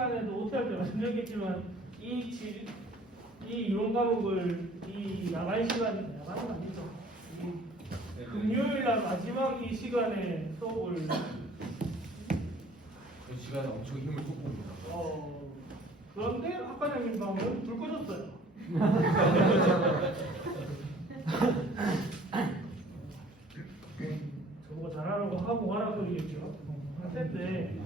시간에도 OT 할 때 말씀드렸겠지만 이 이론 과목을 이 야간은 아니죠. 이 금요일 날 마지막 이 시간에 수업을 그 시간에 엄청 힘을 쏟습니다. 그런데 학과장님 방은 불 꺼졌어요. 저보고 잘하라고 하고 가라 소리겠죠. 한때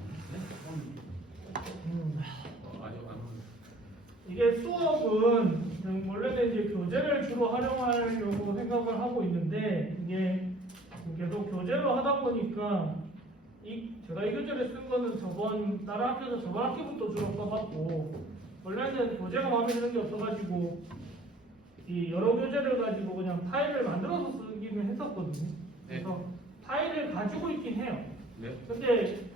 이게 수업은 원래는 이제 교재를 주로 활용하려고 생각을 하고 있는데 이게 계속 교재로 하다 보니까 제가 이 교재를 쓴 거는 다른 학교에서 저번 학기부터 주로 써봤고 원래는 교재가 마음에 드는 게 없어가지고 이 여러 교재를 가지고 그냥 파일을 만들어서 쓰기는 했었거든요. 그래서 파일을 가지고 있긴 해요. 네. 근데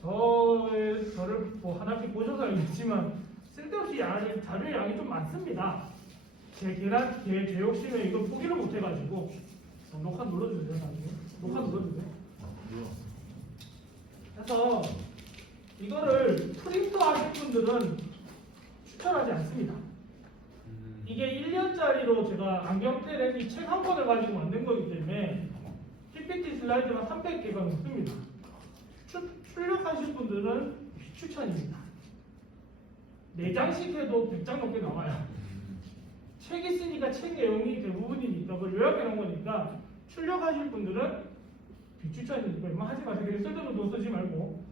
저를 뭐 한 학기 보셔서 알겠지만 쓸데없이 자료 양이 좀 많습니다. 제 욕심에 이거 포기를 못 해가지고 녹화 눌러주세요. 나중에 녹화 눌러주세요. 그래서 이거를 프린트 하실 분들은 추천하지 않습니다. 이게 1년짜리로 제가 안경테 렌즈 책 한 권을 가지고 만든 거기 때문에 PPT 슬라이드가 300개가 넘습니다. 출력하실 분들은 비추천입니다. 4장씩 해도 100장 넘게 나와요. 책 있으니까 책 내용이 대부분이니까 그걸 요약해 놓은 거니까 출력하실 분들은 비추천이니까 웬만 하지 마세요. 그냥 쓸데없는 돈 쓰지 말고.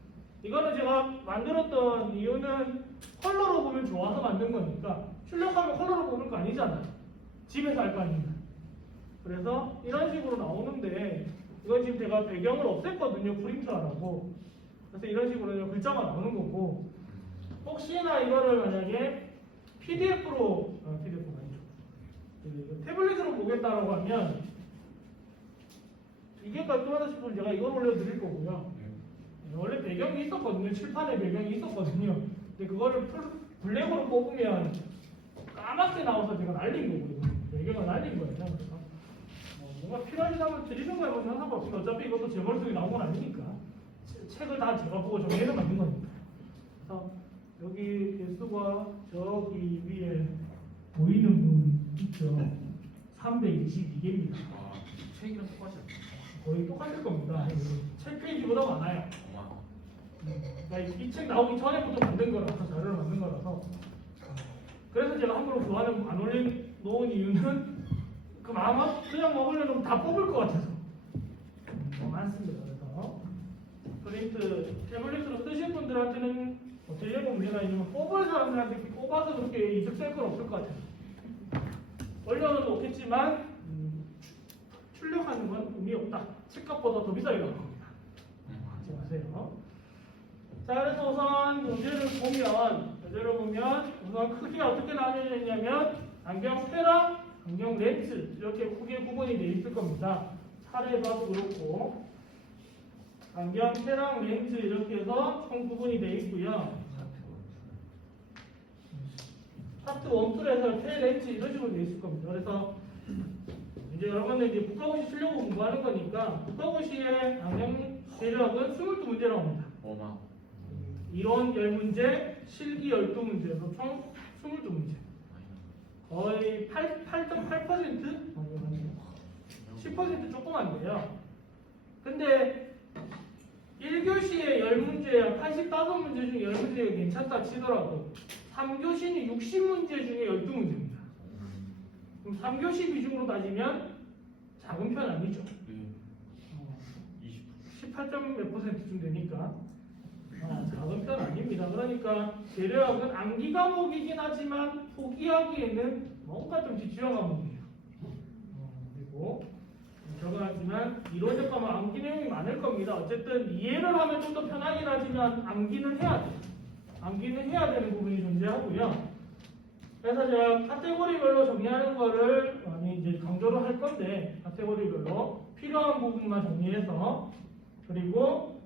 이거는 제가 만들었던 이유는 컬러로 보면 좋아서 만든 거니까 출력하면 컬러로 보는 거 아니잖아. 집에서 할 거 아닙니까? 그래서 이런 식으로 나오는데 이건 지금 제가 배경을 없앴거든요. 프린트하라고. 그래서 이런 식으로 그냥 글자가 나오는 거고 혹시나 이거를 만약에 PDF로 PDF가 아니죠. 태블릿으로 보겠다라고 하면 이게 깔끔하다 싶으면 제가 이걸 올려드릴 거고요. 원래 배경이 있었거든요. 칠판에 배경이 있었거든요. 근데 그거를 블랙으로 뽑으면 까맣게 나와서 제가 날린 거거든요. 배경을 날린 거예요. 그래서 뭔가 필요하시다면 드리는 거에 뭐 상관없습니다. 어차피 이것도 제 머릿속에 나온 건 아니니까 책을 다 제가 보고 정리해서 만든 거니까. 그래서 여기 개수가 저기 위에 보이는 부분 있죠. 322개입니다. 책이랑 똑같이 거의 똑같을 겁니다. 책 페이지보다 많아요. 이 책 나오기 전에부터 만든 거라서 자료를 만든 거라서 그래서 제가 함부로 교환을 안 올려놓은 이유는 그 마음은 그냥 올려놓으면 다 뽑을 것 같아서 많습니다. 그래서 프린트 태블릿으로 쓰실 분들한테는 어떻게 문제가 있냐면 뽑을 사람들한테 뽑아서 그렇게 이득 셀 건 없을 것 같아요. 올려는 놓겠지만 출력하는 건 의미 없다. 책값보다 더 비싸게 나올 겁니다. 하지 마세요. 자, 그래서 우선 문제를 보면 우선 크기가 어떻게 나뉘어져 있냐면 안경테랑 안경 렌즈 이렇게 크게 구분이 되어 있을 겁니다. 차례 봐도 그렇고 안경테랑 렌즈 이렇게 해서 총 구분이 되어 있고요. 파트 1, 2에서 테 렌즈 이런 식으로 되어 있을 겁니다. 그래서 이제 여러분들 이제 국가고시 쓰려고 공부하는 거니까 국가고시의 안경 대략은 22문제 나옵니다. 이론 10문제, 실기 12문제에서 총 22문제. 거의 8.8%? 10% 조금 안 돼요. 근데 1교시에 10문제야 85문제 중에 10문제가 괜찮다 치더라도 3교시는 60문제 중에 12문제입니다. 그럼 3교시 비중으로 따지면 작은 편 아니죠. 18몇 %쯤 되니까 작은 편 아닙니다. 그러니까 대략은 암기 과목이긴 하지만 포기하기에는 뭔가 좀 지치한 과목이에요. 그리고 적어놨지만 이론적 과목 암기 내용이 많을 겁니다. 어쨌든 이해를 하면 좀 더 편하긴 하지만 암기는 해야 돼요. 암기는 해야 되는 부분이 존재하고요. 그래서 제가 카테고리별로 정리하는 거를 많이 이제 강조를 할 건데 카테고리별로 필요한 부분만 정리해서 그리고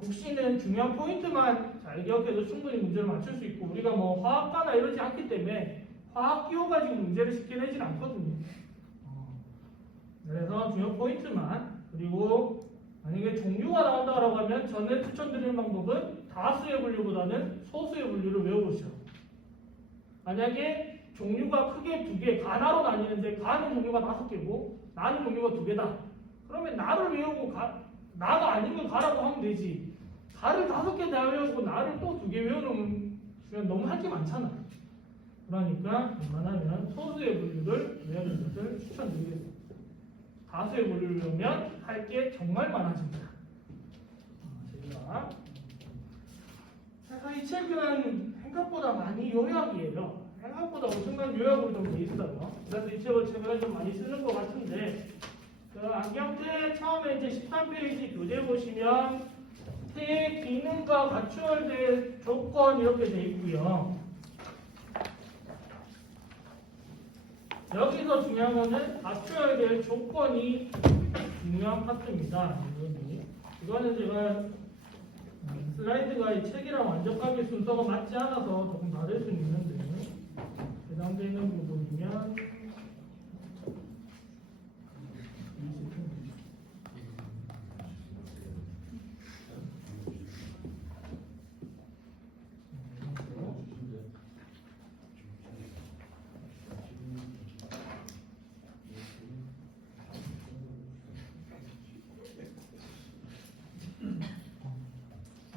국시는 중요한 포인트만 잘 기억해도 충분히 문제를 맞출 수 있고 우리가 뭐 화학과나 이러지 않기 때문에 화학 기호 가지고 문제를 쉽게 내진 않거든요. 그래서 중요한 포인트만 그리고 만약에 종류가 나온다고 하면 저는 추천드리는 방법은 다수의 분류보다는 소수의 분류를 외워보시오. 만약에 종류가 크게 두 개, 가나로 나뉘는데 가는 종류가 5개고 나는 종류가 2개다. 그러면 나를 외우고 나가 아닌 건 가라고 하면 되지. 가를 5개 다 외우고 나를 또 2개 외워놓으면 너무 할 게 많잖아. 그러니까 웬만하면 소수의 분류를 외우는 것을 추천드리겠습니다. 다수의 분류를 외우면 할 게 정말 많아집니다. 제가 이 책은 생각보다 많이 요약이에요. 생각보다 엄청난 요약으로 좀 돼 있어요. 그래서 이 책을 최근에 좀 많이 쓰는 것 같은데, 안경테 처음에 이제 13페이지 교재 보시면 태의 기능과 갖추어야 될 조건 이렇게 돼 있고요. 여기서 중요한 거는 갖춰야 될 조건이 중요한 파트입니다. 이거는 제가 슬라이드가 이 책이랑 완벽하게 순서가 맞지 않아서 조금 다를 수 있는데 해당되어 있는 부분이면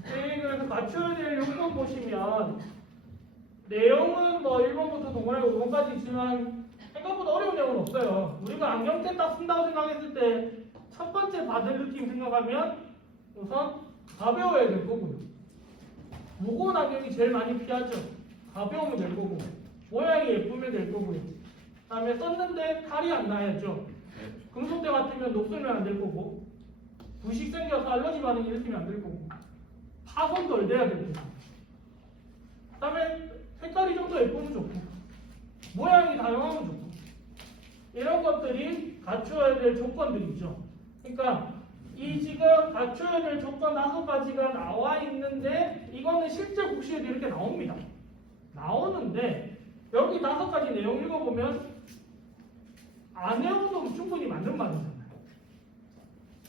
그래서 갖춰야 될 요건 보시면 내용은 뭐 1번부터 동그라미 5번까지 있지만 생각보다 어려운 내용은 없어요. 우리가 안경테 딱 쓴다고 생각했을 때 첫 번째 받을 느낌 생각하면 우선 가벼워야 될 거고요. 무거운 안경이 제일 많이 피하죠. 가벼우면 될 거고 모양이 예쁘면 될 거고요. 그 다음에 썼는데 탈이 안 나야죠. 금속대 같으면 녹슬면 안 될 거고 부식 생겨서 알러지 반응이 일으키면 안 될 거고 파손 덜 돼야 될 거고 그 다음에 색깔이 좀 더 예쁘면 좋고 모양이 다양하면 좋고 이런 것들이 갖추어야 될 조건들이죠. 그러니까 이 지금 갖추어야 될 조건 5가지가 나와 있는데 이거는 실제 국시에도 이렇게 나옵니다. 나오는데 여기 5가지 내용 읽어보면 안 외워도 충분히 맞는 말이잖아요.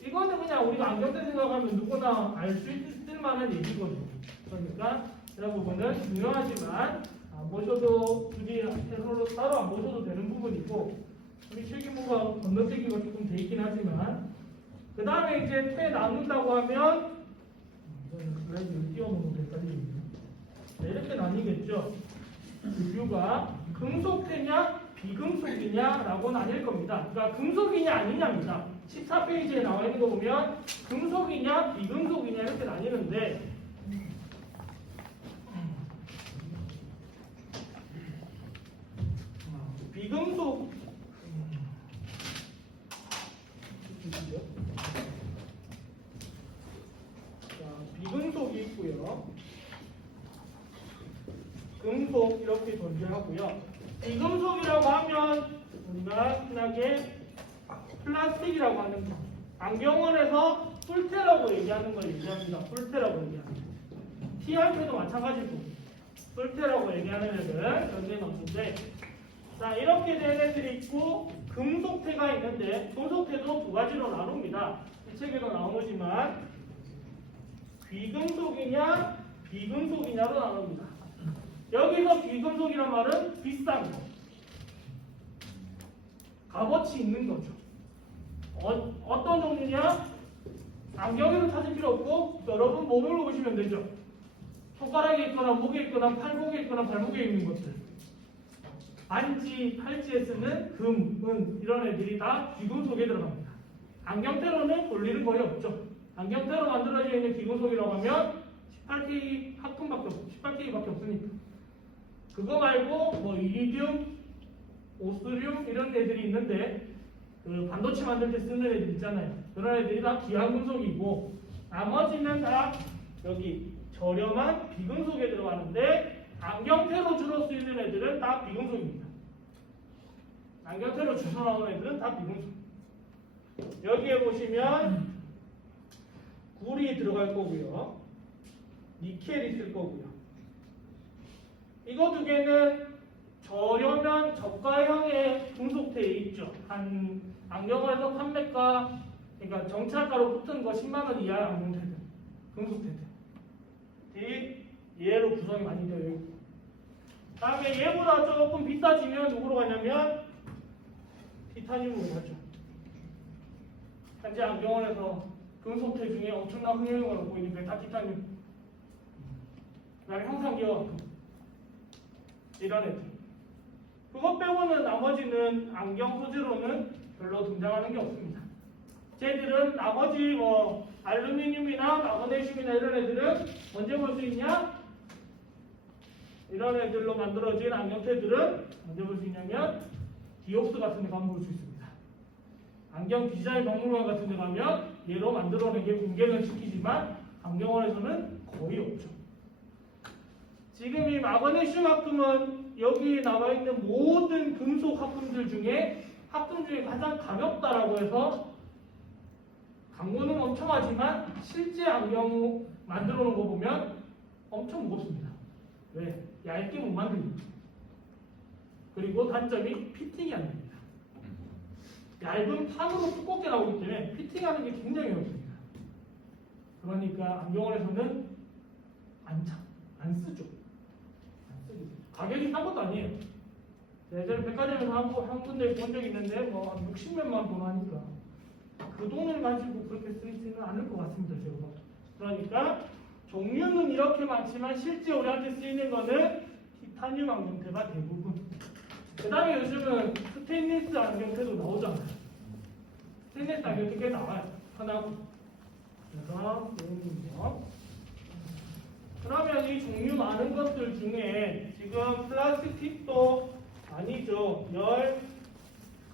이거는 그냥 우리가 안경테 생각하면 누구나 알 수 있을 만한 얘기거든요. 그러니까 이런 부분은 중요하지만 안 보셔도 굳이 따로 안 보셔도 되는 부분이고 우리 실기부가 건너뛰기가 조금 돼 있긴 하지만 그 다음에 이제 태 나눈다고 하면 슬라이드를 띄워놓으면 헷갈리겠네요. 네, 이렇게 나뉘겠죠. 분류가 금속태냐 비금속이냐라고 나뉠 겁니다. 그러니까 금속이냐 아니냐입니다. 14페이지에 나와 있는 거 보면 금속이냐 비금속이냐 이렇게 나뉘는데 비금속 비금속이 있고요. 금속 이렇게 존재하고요. 비금속이라고 하면 우리가 흔하게 플라스틱이라고 하는 거. 안경원에서 뿔테라고 얘기하는 걸 얘기합니다. 뿔테라고 얘기합니다. TRP도 마찬가지고 뿔테라고 얘기하는 애들 여기에 없는데 자 이렇게 된 애들이 있고 금속태가 있는데 금속태도 2가지로 나눕니다. 이 책에도 나오지만 귀금속이냐 비금속이냐로 나눕니다. 여기서 비금속이란 말은 비싼 거, 값어치 있는 거죠. 어떤 종류냐? 안경에도 찾을 필요 없고 여러분 몸으로 보시면 되죠. 손가락에 있거나 목에 있거나 팔목에 있거나 발목에 있는 것들 반지, 팔찌에 쓰는 금, 은 이런 애들이 다 비금속에 들어갑니다. 안경테로는 볼 일은 거의 없죠. 안경테로 만들어져 있는 비금속이라고 하면 18K 합금밖에 없고 18K밖에 없으니까 그거 말고 뭐 이리듐, 오스듐 이런 애들이 있는데 그 반도체 만들 때 쓰는 애들 있잖아요. 그런 애들이 다 기한금속이고 나머지는 다 여기 저렴한 비금속에 들어가는데 안경테로 주로 쓰이는 애들은 다 비금속입니다. 안경테로 주로 나오는 애들은 다 비금속. 여기에 보시면 구리 들어갈 거고요. 니켈 있을 거고요. 이거 2개는 저렴한 저가형의 금속태에 있죠. 한 안경원에서 판매가 그러니까 정찰가로 붙은 거 10만 원 이하 안경테들, 금속태들. 얘로 구성이 많이 되어 있고, 다음에 얘보다 조금 비싸지면 누구로 가냐면 티타늄으로 가죠. 현재 안경원에서 금속체 중에 엄청난 흥행을 갖고 있는 베타티타늄, 그다음에 형상기업 이런 애들. 그것 빼고는 나머지는 안경 소재로는 별로 등장하는 게 없습니다. 쟤들은 나머지 뭐 알루미늄이나 마그네슘이나 이런 애들은 언제 볼 수 있냐? 이런 애들로 만들어진 안경테들은 언제 볼 수 있냐면 디옥스 같은 데 가면 볼 수 있습니다. 안경 디자인 박물관 같은 데 가면 얘로 만들어낸 게 공개는 시키지만 안경원에서는 거의 없죠. 지금 이 마그네슘 합금은 여기 나와 있는 모든 금속 합금들 중에 합금 중에 가장 가볍다라고 해서 광고는 엄청 하지만 실제 안경 만들어 놓은 거 보면 엄청 무겁습니다. 왜? 얇게 못 만듭니다. 그리고 단점이 피팅이 안 됩니다. 얇은 판으로 두껍게 나오기 때문에 피팅하는 게 굉장히 어렵습니다. 그러니까 안경원에서는 안 쓰죠. 가격이 싼 것도 아니에요. 예전에 백화점에서 한 군데 본 적이 있는데 뭐 한 60몇만 원 하니까 그 돈을 가지고 그렇게 쓰지는 않을 것 같습니다. 제가 봐도. 그러니까 종류는 이렇게 많지만 실제 우리한테 쓰이는 거는 티타늄 안경테가 대부분. 그 다음에 요즘은 스테인리스 안경테도 나오잖아요. 스테인리스 안경테 꽤 나와요. 편하고. 그래서 이런 거. 그러면 이 종류 많은 것들 중에 지금 플라스틱 팁도 아니죠. 열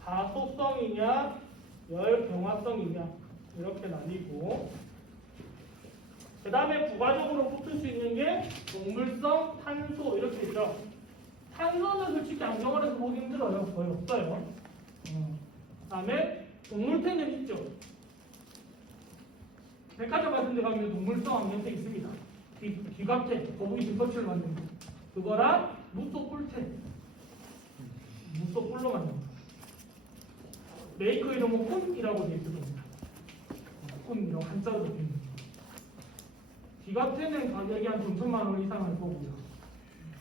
가속성이냐 열 경화성이냐 이렇게 나뉘고, 그 다음에 부가적으로 붙을 수 있는 게 동물성, 탄소 이렇게 있죠. 탄소는 솔직히 안경원에서 보기 힘들어요. 거의 없어요. 그 다음에 동물태는 있죠. 백화점 같은 데 가면 동물성 안경테 있습니다. 귀갑테, 거북이 등껍질을 만든 거. 그거랑 무쏘 뿔테, 무쏘 뿔로 만든 거. 메이커 이름은 혼이라고 되어 있습니다. 혼이라고 한자로 되어 있는 거. 귀갑테는 가격이 한 2천만 원 이상 할 거고요.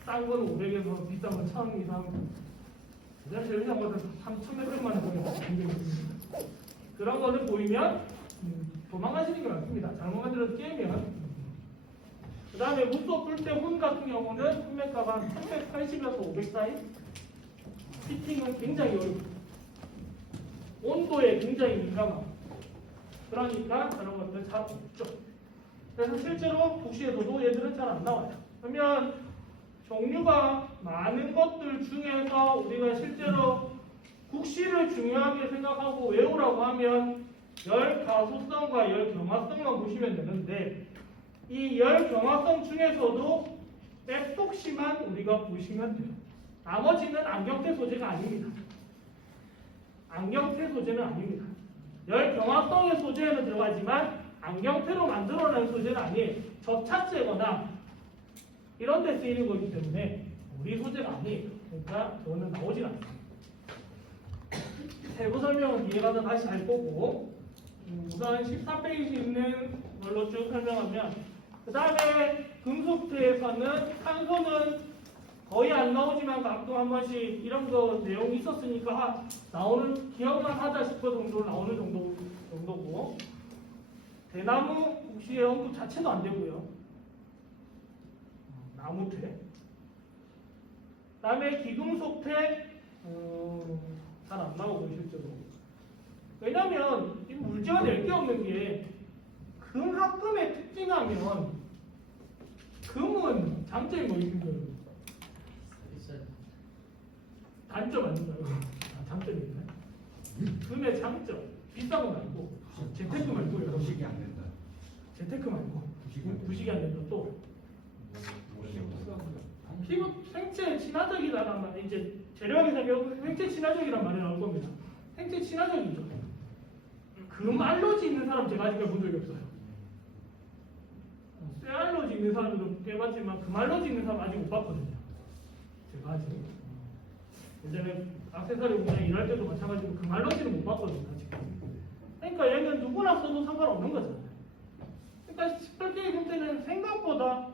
싼 거는 500에서 비싼 건 1000 이상. 그냥 제일 비싼 거는 3,000몇백만 원 정도 있습니다. 그런 거는 보이면 도망가시는 게 맞습니다. 잘못 만들어서 깨면. 그 다음에 무쏘 뿔테 혼 같은 경우는 판매가가 380에서 500 사이. 피팅은 굉장히 어렵고 온도에 굉장히 민감하고, 그러니까 그런 것들 잘 없죠. 그래서 실제로 국시에서도 얘들은 잘 안 나와요. 그러면 종류가 많은 것들 중에서 우리가 실제로 국시를 중요하게 생각하고 외우라고 하면 열 가소성과 열 경화성만 보시면 되는데, 이 열 경화성 중에서도 에폭시만 우리가 보시면 돼요. 나머지는 안경테 소재가 아닙니다. 안경테 소재는 아닙니다. 열 경화성의 소재에는 들어가지만 안경테로 만들어낸 소재는 아니에요. 접착제거나 이런 데 쓰이는 거기 때문에 우리 소재가 아니에요. 그러니까 저는 나오진 않습니다. 세부 설명은 뒤에 가서 다시 할 거고, 우선 14페이지 있는 걸로 쭉 설명하면, 그 다음에 금속체에서는 탄소는 거의 안 나오지만 가끔 한 번씩 이런 거 내용이 있었으니까 나오는 기억만 하자 싶어 정도로 나오는 정도고, 대나무 국시의 언급 자체도 안 되고요. 나무태. 그 다음에 기금속태 잘 안 나오고 실제로. 왜냐면 이 물질가 낼 게 없는 게, 금합금의 특징하면 금은 장점이 뭐 있는가요? 단점 아닌가요? 장점이 있나요? 금의 장점, 비싼 거 말고 재테크 말고요. 부식이 안 된다. 재테크 말고 부식이 안 된다. 또 피부 생체 친화적이라는 말, 이제 재료학에서 결국 생체 친화적이라는 말이 나올 겁니다. 생체 친화적이죠. 금 알러지 있는 사람 제가 아직까지 본 적이 없어요. 쇠 알러지 있는 사람도 꽤 봤지만 금 알러지 있는 사람 아직 못 봤거든요. 제가 아직. 예전에 액세서리 공장에 일할 때도 마찬가지로 금 알러지는 못 봤거든요. 아직. 그러니까 얘는 누구나 써도 상관없는 거잖아요. 그러니까 18개의 금태는 생각보다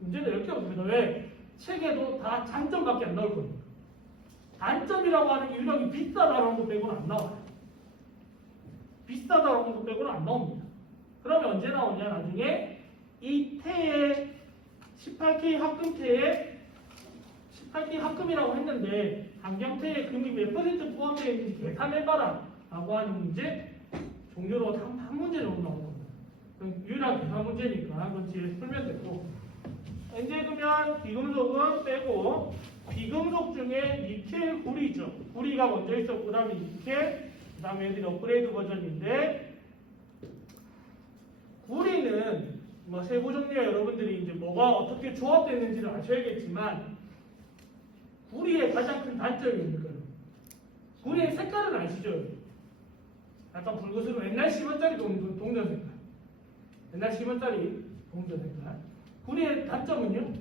문제는 이렇게 없습니다. 왜? 책에도 다 장점밖에 안 나올 겁니다. 단점이라고 하는 게 유력이 비싸다라는 것 빼고는 안 나와요. 비싸다라는 것 빼고는 안 나옵니다. 그러면 언제 나오냐? 나중에 이 태의 18K 합금태에 18K 합금이라고 했는데 안경태의 금이 몇 퍼센트 포함되어 있는지 계산해봐라 라고 하는 문제 종류로 한 문제 정도 나오는 겁니다. 유일한 계산 문제니까 그건 뒤에 풀면 되고 이제 그러면 비금속은 빼고 비금속 중에 니켈 구리죠. 구리가 먼저 있었고 그 다음에 니켈 그 다음에 애들이 업그레이드 버전인데 구리는 뭐 세부 정리가 여러분들이 이제 뭐가 어떻게 조합됐는지를 아셔야겠지만 구리의 가장 큰 단점이 뭡니까? 구리의 색깔은 아시죠? 약간 붉은색으로 옛날 10원짜리 동전 색깔. 옛날 10원짜리 동전 색깔. 구리의 단점은요?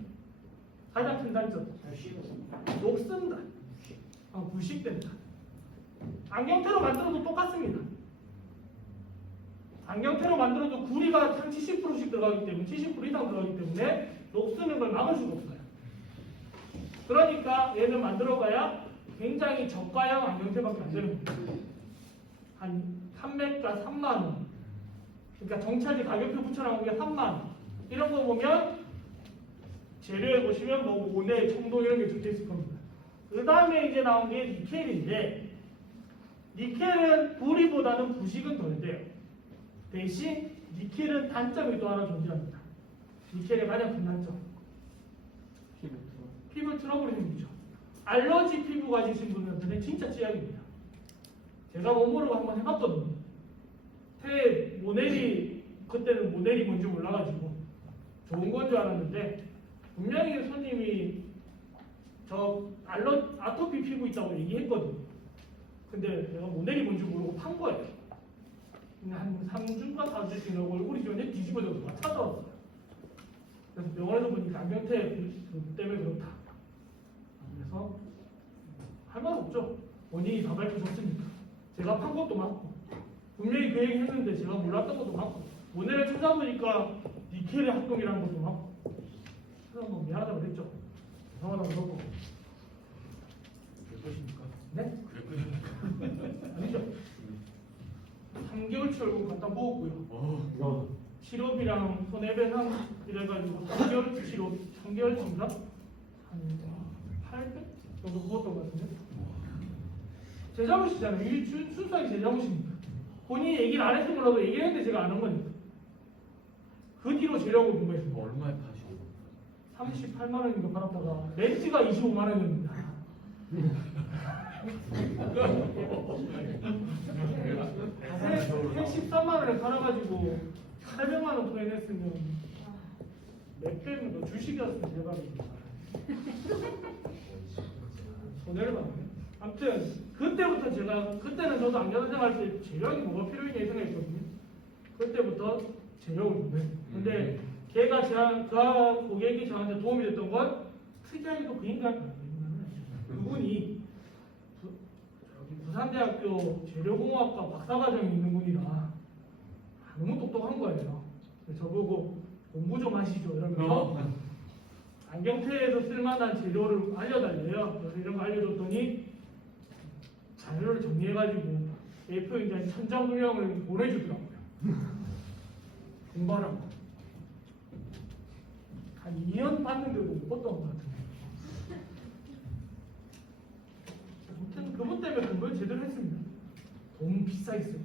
가장 큰 단점. 녹슨다. 부식된다. 안경테로 만들어도 똑같습니다. 안경테로 만들어도 구리가 한 70%씩 들어가기 때문에 70% 이상 들어가기 때문에 녹쓰는 걸 막을 수가 없어요. 그러니까 얘는 만들어가야 굉장히 저가형 안경테밖에 안 되는 겁니다. 한 판매가 3만 원. 그러니까 정찰제 가격표 붙여놓은 게 3만 원. 이런 거 보면 재료에 보시면 뭐 모네, 청동 이런 게 적혀 있을 겁니다. 그 다음에 이제 나온 게 니켈인데 니켈은 구리보다는 부식은 덜 돼요. 대신 니켈은 단점이 또 하나 존재합니다. 니켈의 가장 큰 단점. 피부 트러블이 생기죠. 알러지 피부 가지신 분들은 진짜 찌약입니다. 제가 몸으로 한번 해봤거든요. 모넬이 그때는 모넬이 뭔지 몰라가지고 좋은 건 줄 알았는데 분명히 손님이 저 아토피 피부 있다고 얘기했거든요. 근데 내가 모넬이 뭔지 모르고 판 거예요. 한 3주인가 4주 지나고 얼굴이 완전 뒤집어져서 막 찾아왔어요. 그래서 병원에서 보니까 안경테 때문에 그렇다. 그래서 할 말 없죠. 원인이 다 밝혀졌으니까. 제가 판 것도 맞고 분명히 그 얘기 했는데 제가 몰랐던 것도 맞고 모넬을 찾아보니까 니켈의 합금이라는 것도 맞고 그래서 뭐 미안하다고 그랬죠. 죄송하다고 그러고 그럴 것입니까? 네? 그럴 것입니까? 아니죠. 3개월치 얼굴 갖다 먹었고요. 시럽이랑 손해배상 이래가지고 3개월치 시럽 3개월치인가? 한 800 정도 먹었던 것 같은데 제 잘못이잖아요. 이 순수하게 제 잘못입니다. 본인이 얘기를 안 했으면 몰라도 얘기했는데 제가 안 한 거니까 그 뒤로 재료를 공부했습니다. 얼마에 파시고? 38만 원인가 팔았다가 렌즈가 25만 원이었습니다. 한 13만 원에 팔아가지고 800만 원 토해냈으면 몇 배면 더 주식이었으면 대박입니다. 손해를 봤네. 아무튼 그때부터 제가 그때는 저도 안경 생활할 때 재력이 뭐가 필요했냐 생각했거든요. 그때부터 재력을 보내. 근데 걔가 그 고객이 저한테 도움이 됐던 건 특이하게도 그 인간 그분이 부산대학교 재료공학과 박사과정이 있는 분이라 너무 똑똑한 거예요. 저보고 공부 좀 하시죠 이러면서 안경테에서 쓸만한 재료를 알려달래요. 그래서 이런 거 알려줬더니 자료를 정리해가지고 A4 이제 천장분명을 보내주더라고요. 공부하라고. 한 2년 봤는데도 못 봤던 것 같은데. 아무튼 그분 때문에 공부를 제대로 했습니다. 돈 비싸 있어요.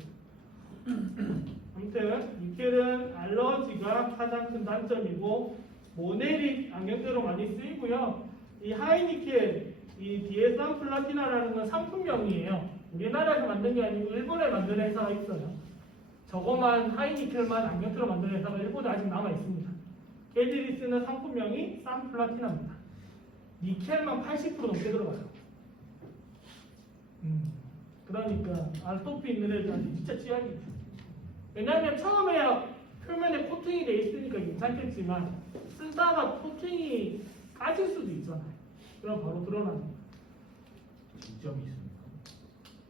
아무튼 니켈은 알러지가 가장 큰 단점이고 모넬이 안경테로 많이 쓰이고요. 이 하이니켈, 이 디에산 플라티나라는 건 상품명이에요. 우리나라에서 만든 게 아니고 일본에 만든 회사가 있어요. 저거만 하이니켈만 안경테로 만든 회사가 일본에 아직 남아 있습니다. 걔들이 쓰는 상품명이 산플라티나입니다. 니켈만 80% 넘게 들어가요. 그러니까 아토피 있는 애들한테 진짜 찌약이죠. 왜냐하면 처음에야 표면에 코팅이 돼 있으니까 괜찮겠지만 쓰다가 코팅이 까질 수도 있잖아요. 그럼 바로 드러나는 거예요. 장점이 있습니까?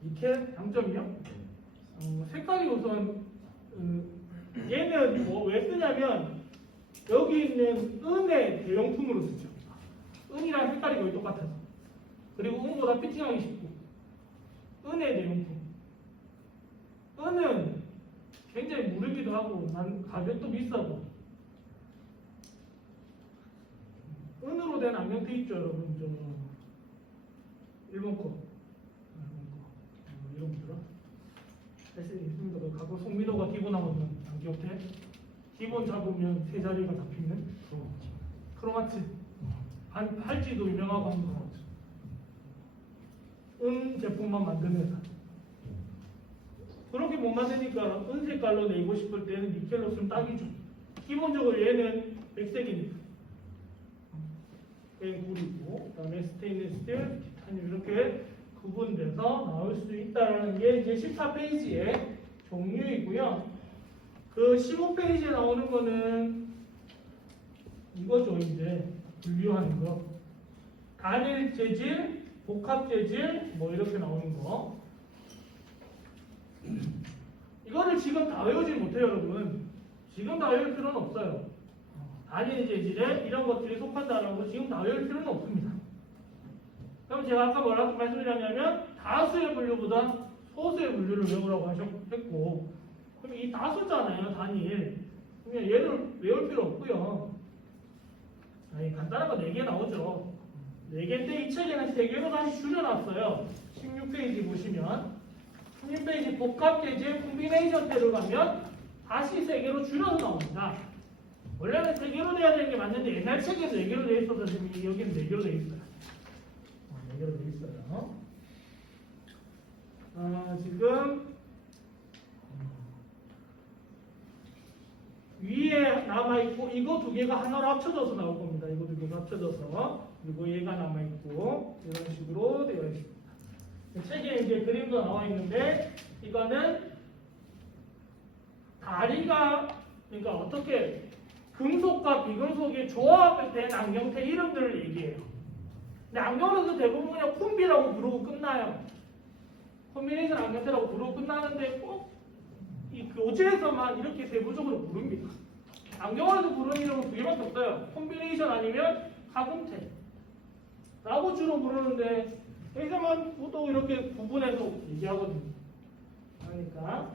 니켈 장점이요? 색깔이 우선 얘는 뭐 왜 쓰냐면 여기 있는 은의 대용품으로 쓰죠. 은이랑 색깔이 거의 똑같아서. 그리고 은보다 피팅하기 쉽고. 은의 대용품. 은은 굉장히 무르기도 하고 가격도 비싸고. 은으로 된 안경테 있죠, 여러분. 저 일본 거. 이런 거더라. 있습니다. 가끔 송민호가 기본하거든. 안경테. 기본 잡으면 세 자리가 잡히는 크로마트. 팔찌도 유명하고 한 거. 은 제품만 만드는 회사. 그렇게 못 만드니까 은 색깔로 내고 싶을 때는 니켈로 쓰면 딱이죠. 기본적으로 얘는 백색이니까. 얘는 구리고, 그 다음에 스테인리스 스틸, 티타늄 이렇게 구분돼서 나올 수 있다는 게 이제 14페이지의 종류이고요. 그 15페이지에 나오는 거는 이거죠, 이제 분류하는 거. 단일 재질, 복합 재질, 뭐 이렇게 나오는 거. 이거를 지금 다 외우지 못해요, 여러분. 지금 다 외울 필요는 없어요. 단일 재질에 이런 것들이 속한다는 거 지금 다 외울 필요는 없습니다. 그럼 제가 아까 뭐라고 말씀드렸냐면 다수의 분류보다 소수의 분류를 외우라고 하셨고, 그럼 이 다수잖아요, 단일. 그냥 얘를 외울 필요 없고요. 아니, 간단한 거 4개 나오죠. 4개인데 이 책에는 3개로 다시 줄여놨어요. 16페이지 보시면 16페이지 복합 재질 콤비네이션 때로 가면 다시 3개로 줄여서 나옵니다. 원래는 3개로 돼야 되는 게 맞는데 옛날 책에서 4개로 돼 있어서 지금 여기는 4개로 돼 있어요. 4개로 돼 있어요. 지금 위에 남아있고 이거 2개가 하나로 합쳐져서 나올 겁니다. 이거 2개가 합쳐져서 그리고 얘가 남아있고 이런 식으로 되어 있습니다. 책에 이제 그림도 나와 있는데 이거는 다리가 그러니까 어떻게 금속과 비금속이 조합이 된 안경테 이름들을 얘기해요. 근데 안경은 대부분 그냥 콤비라고 부르고 끝나요. 콤비네이션 안경테라고 부르고 끝나는데 꼭 이 교재에서만 이렇게 세부적으로 부릅니다. 안경원에서 부르는 이름은 2개밖에 없어요. 콤비네이션 아니면 가금테 라고 주로 부르는데 여기서만 보통 이렇게 구분해서 얘기하거든요. 그러니까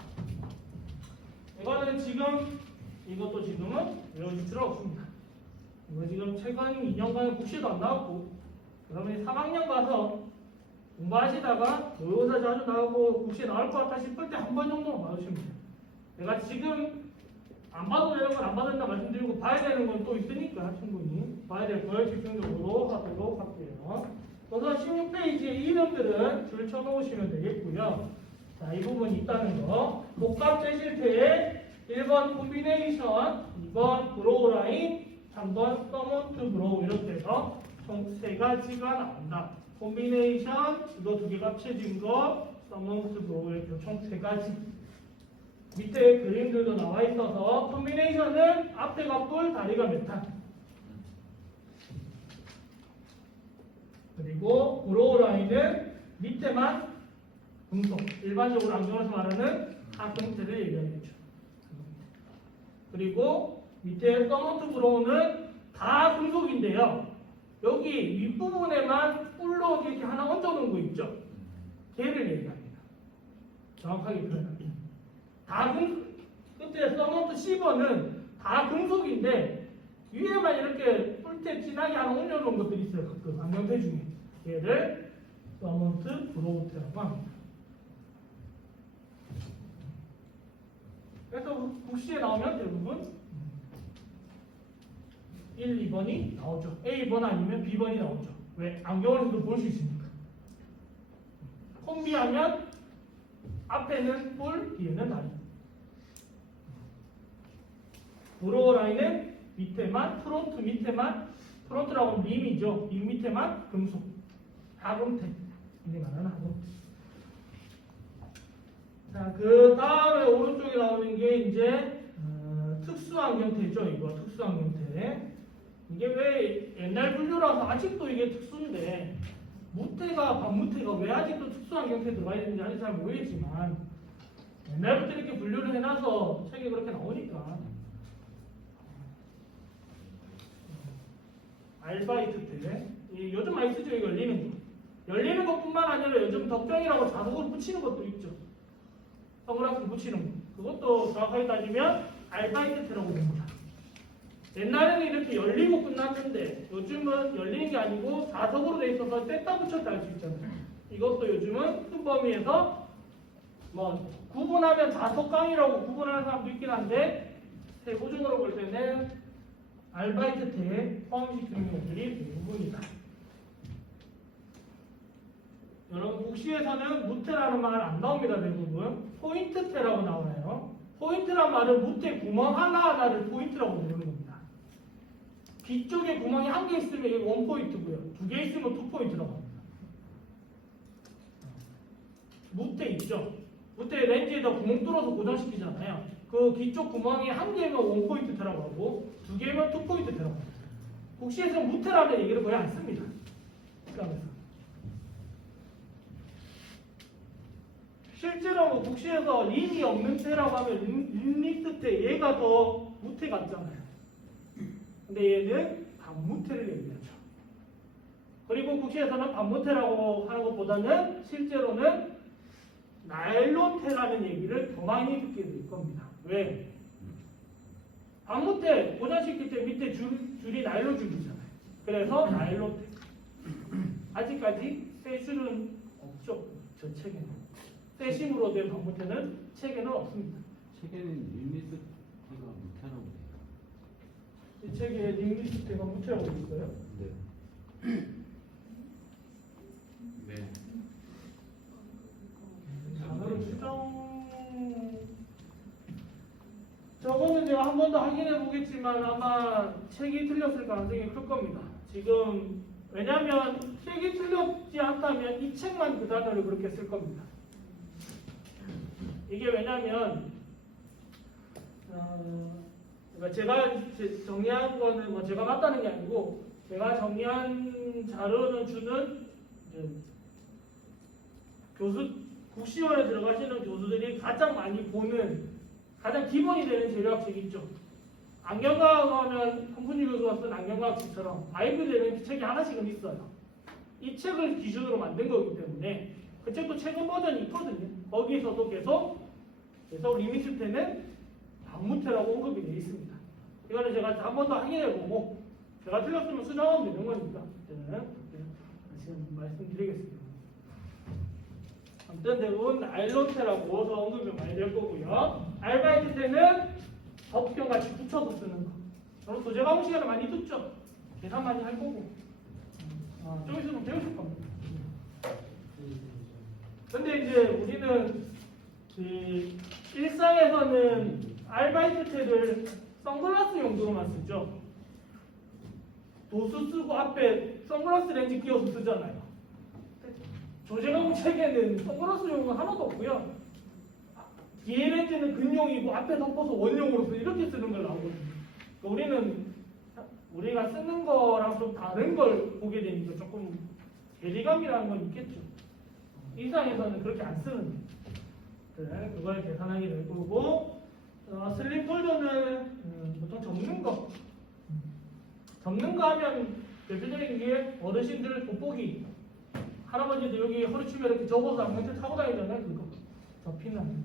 이거는 지금 이것도 지금은 외워질 필요 없습니다. 이거 지금 최근 2년간은 국시도 안 나왔고 그러면 3학년 가서 공부하시다가 모의고사 자주 나오고 국시에 나올 것 같다 싶을 때 한 번 정도만 봐주시면 돼요. 내가 지금 안 봐도 되는 건 안 봐도 된다 말씀드리고 봐야 되는 건 또 있으니까 충분히 봐야 될 걸 집중적으로 하도록 할게요. 우선 16페이지의 이름들은 줄 쳐놓으시면 되겠고요. 자, 이 부분이 있다는 거. 복합 재질태에 1번 콤비네이션, 2번 브로우 라인, 3번 서먼트 브로우 이렇게 해서 총 3가지가 나온다. 콤비네이션, 이거 2개가 합쳐진 거, 서먼트 브로우 이렇게 총 3가지. 밑에 그림들도 나와 있어서 콤비네이션은 앞에가 뿔, 다리가 메탈. 그리고 브로우 라인은 밑에만 금속. 일반적으로 안경에서 말하는 가금테를 얘기하겠죠. 그리고 밑에 서먼트 브로우는 다 금속인데요. 여기 윗부분에만 뿔로 이렇게 하나 얹어놓은 거 있죠. 걔를 얘기합니다. 정확하게 표현합니다. 다 끝에 서먼트 10번은 다 금속인데 위에만 이렇게 뿔테 진하게 하나 올려놓은 것들이 있어요. 가끔 안경테 중에 얘를 서먼트 브로우테라고 합니다. 그래서 국시에 나오면 대부분 1, 2번이 나오죠. A번 아니면 B번이 나오죠. 왜? 안경에서도 볼 수 있으니까. 콤비하면 앞에는 뿔, 뒤에는 다리. 브로우 라인은 밑에만, 프론트 밑에만, 프론트라고 하면 림이죠. 림 밑에만 금속. 하금테. 이게 말하는 하금테. 자, 그 다음에 오른쪽에 나오는 게 이제 특수안경테죠. 이거 특수안경테. 이게 왜 옛날 분류라서 아직도 이게 특수인데 무태가 반무태가 왜 아직도 특수안경테 들어가야 되는지 아직 잘 모르겠지만 옛날부터 이렇게 분류를 해놔서 책에 그렇게 나오니까 알바이트 때 요즘 많이 쓰죠. 이거 열리는 거. 열리는 것뿐만 아니라 요즘 덧병이라고 자석으로 붙이는 것도 있죠. 선글라스 붙이는 거. 그것도 정확하게 따지면 알바이트라고 됩니다. 옛날에는 이렇게 열리고 끝났는데 요즘은 열리는 게 아니고 자석으로 돼 있어서 뗐다 붙였다 할 수 있잖아요. 이것도 요즘은 큰 범위에서 뭐 구분하면 자석깡이라고 구분하는 사람도 있긴 한데 세부적으로 볼 때는 알바이트에 포함시키는 것들이 대부분이다. 여러분 국시에서는 무태라는 말 안 나옵니다. 대부분 포인트태라고 나와요. 포인트란 말은 무태 구멍 하나하나를 포인트라고 부르는 겁니다. 뒤쪽에 구멍이 한 개 있으면 이게 원 포인트고요. 두 개 있으면 투 포인트라고 합니다. 무태 있죠? 무태 렌즈에다 구멍 뚫어서 고정시키잖아요. 그 뒤쪽 구멍이 한 개면 원 포인트라고 하고 두 개면 투 포인트라고 합니다. 국시에서는 무태라는 얘기를 거의 안 씁니다. 그러면서 실제로 국시에서 림이 없는 태라고 하면 림리스 태 얘가 더 무태 같잖아요. 근데 얘는 반무태를 얘기하죠. 그리고 국시에서는 반무태라고 하는 것보다는 실제로는 나일론태라는 얘기를 더 많이 듣게 될 겁니다. 왜? 반무태 고정시킬 때 밑에 줄이 나일론 줄이잖아요. 그래서 나일론태. 아직까지 새 줄은 없죠. 저 책에는. 세심으로 된 반무태는 책에는 없습니다. 책에는 림리스트가 무태라고 돼요. 이 책에 림리스트가 무태라고 돼 있어요. 네. 네. 단어를 수정. 저거는 제가 한 번 더 확인해 보겠지만 아마 책이 틀렸을 가능성이 클 겁니다. 지금 왜냐하면 책이 틀렸지 않다면 이 책만 그 단어를 그렇게 쓸 겁니다. 이게 왜냐면 그러니까 제가 정리한 거는 뭐 제가 맞다는 게 아니고 제가 정리한 자료는 주는 교수 국시원에 들어가시는 교수들이 가장 많이 보는 가장 기본이 되는 재료학 책 있죠. 안경과학 하면 한분희 교수가 쓴 안경과학 책처럼 바이블 되는 책이 하나씩은 있어요. 이 책을 기준으로 만든 거기 때문에 그 책도 최근 버전이 있거든요. 거기서도 계속 리미스트는 반무태라고 언급이 되어 있습니다. 이거는 제가 한 번 더 확인해보고 제가 틀렸으면 수정하면 되는 거니까 저는 지금 말씀드리겠습니다. 아무튼 대부분 나일론태라고 더 언급이 많이 될 거고요. 알바이트는 덮경같이 붙여서 쓰는 거. 저는 소재 과목 시간을 많이 듣죠. 계산 많이 할 거고 좀 있으면 배우실 겁니다. 근데 이제 우리는 일상에서는 알바이트를 선글라스 용도로만 쓰죠. 도수 쓰고 앞에 선글라스 렌즈 끼워서 쓰잖아요. 조제과목 책에는 선글라스 용은 하나도 없고요. 뒤에 렌즈는 근용이고 앞에 덮어서 원용으로 이렇게 쓰는 걸 나오거든요. 그러니까 우리가 쓰는 거랑 좀 다른 걸 보게 되니까 조금 괴리감이라는 건 있겠죠. 일상에서는 그렇게 안 쓰는 거예요. 그걸 계산하게 될 거고 슬립 폴더는 보통 접는 거 하면 대표적인 게 어르신들 돋보기 할아버지들 여기 허리춤에 이렇게 접어서 안경테 타고 다니잖아요. 그거 접히는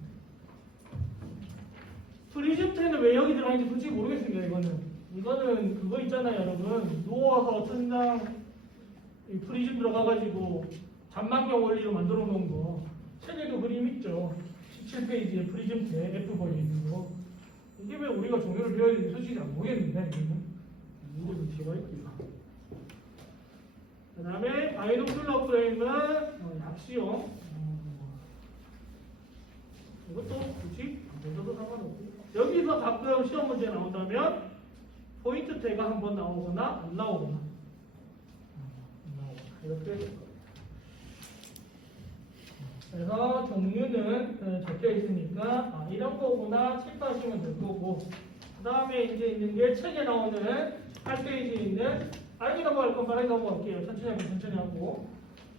프리즘테는 왜 여기 들어가는지 솔직히 모르겠습니다. 이거는 그거 있잖아요, 여러분. 누워서 천장 프리즘 들어가가지고 잔망경 원리로 만들어 놓은 거 책에도 그림 있죠. 17페이지에 프리즘테 F 벌려 있는 거. 이게 왜 우리가 종교를 배워야 되는지 솔직히 잘 모르겠는데 이거는 제가 있고요. 그 다음에 바이노큘러 프레임은 약시용. 이것도 굳이 안 보셔도 상관없고 여기서 가끔 시험 문제 나온다면 포인트 태가 한번 나오거나 안 나오거나 이렇게 될 거예요. 그래서 종류는 적혀 있으니까 이런 거구나 체크하시면 될 거고 그 다음에 이제 있는 게 책에 나오는 8페이지에 있는 빨리 넘어갈 건 빨리 넘어갈게요. 천천히 하고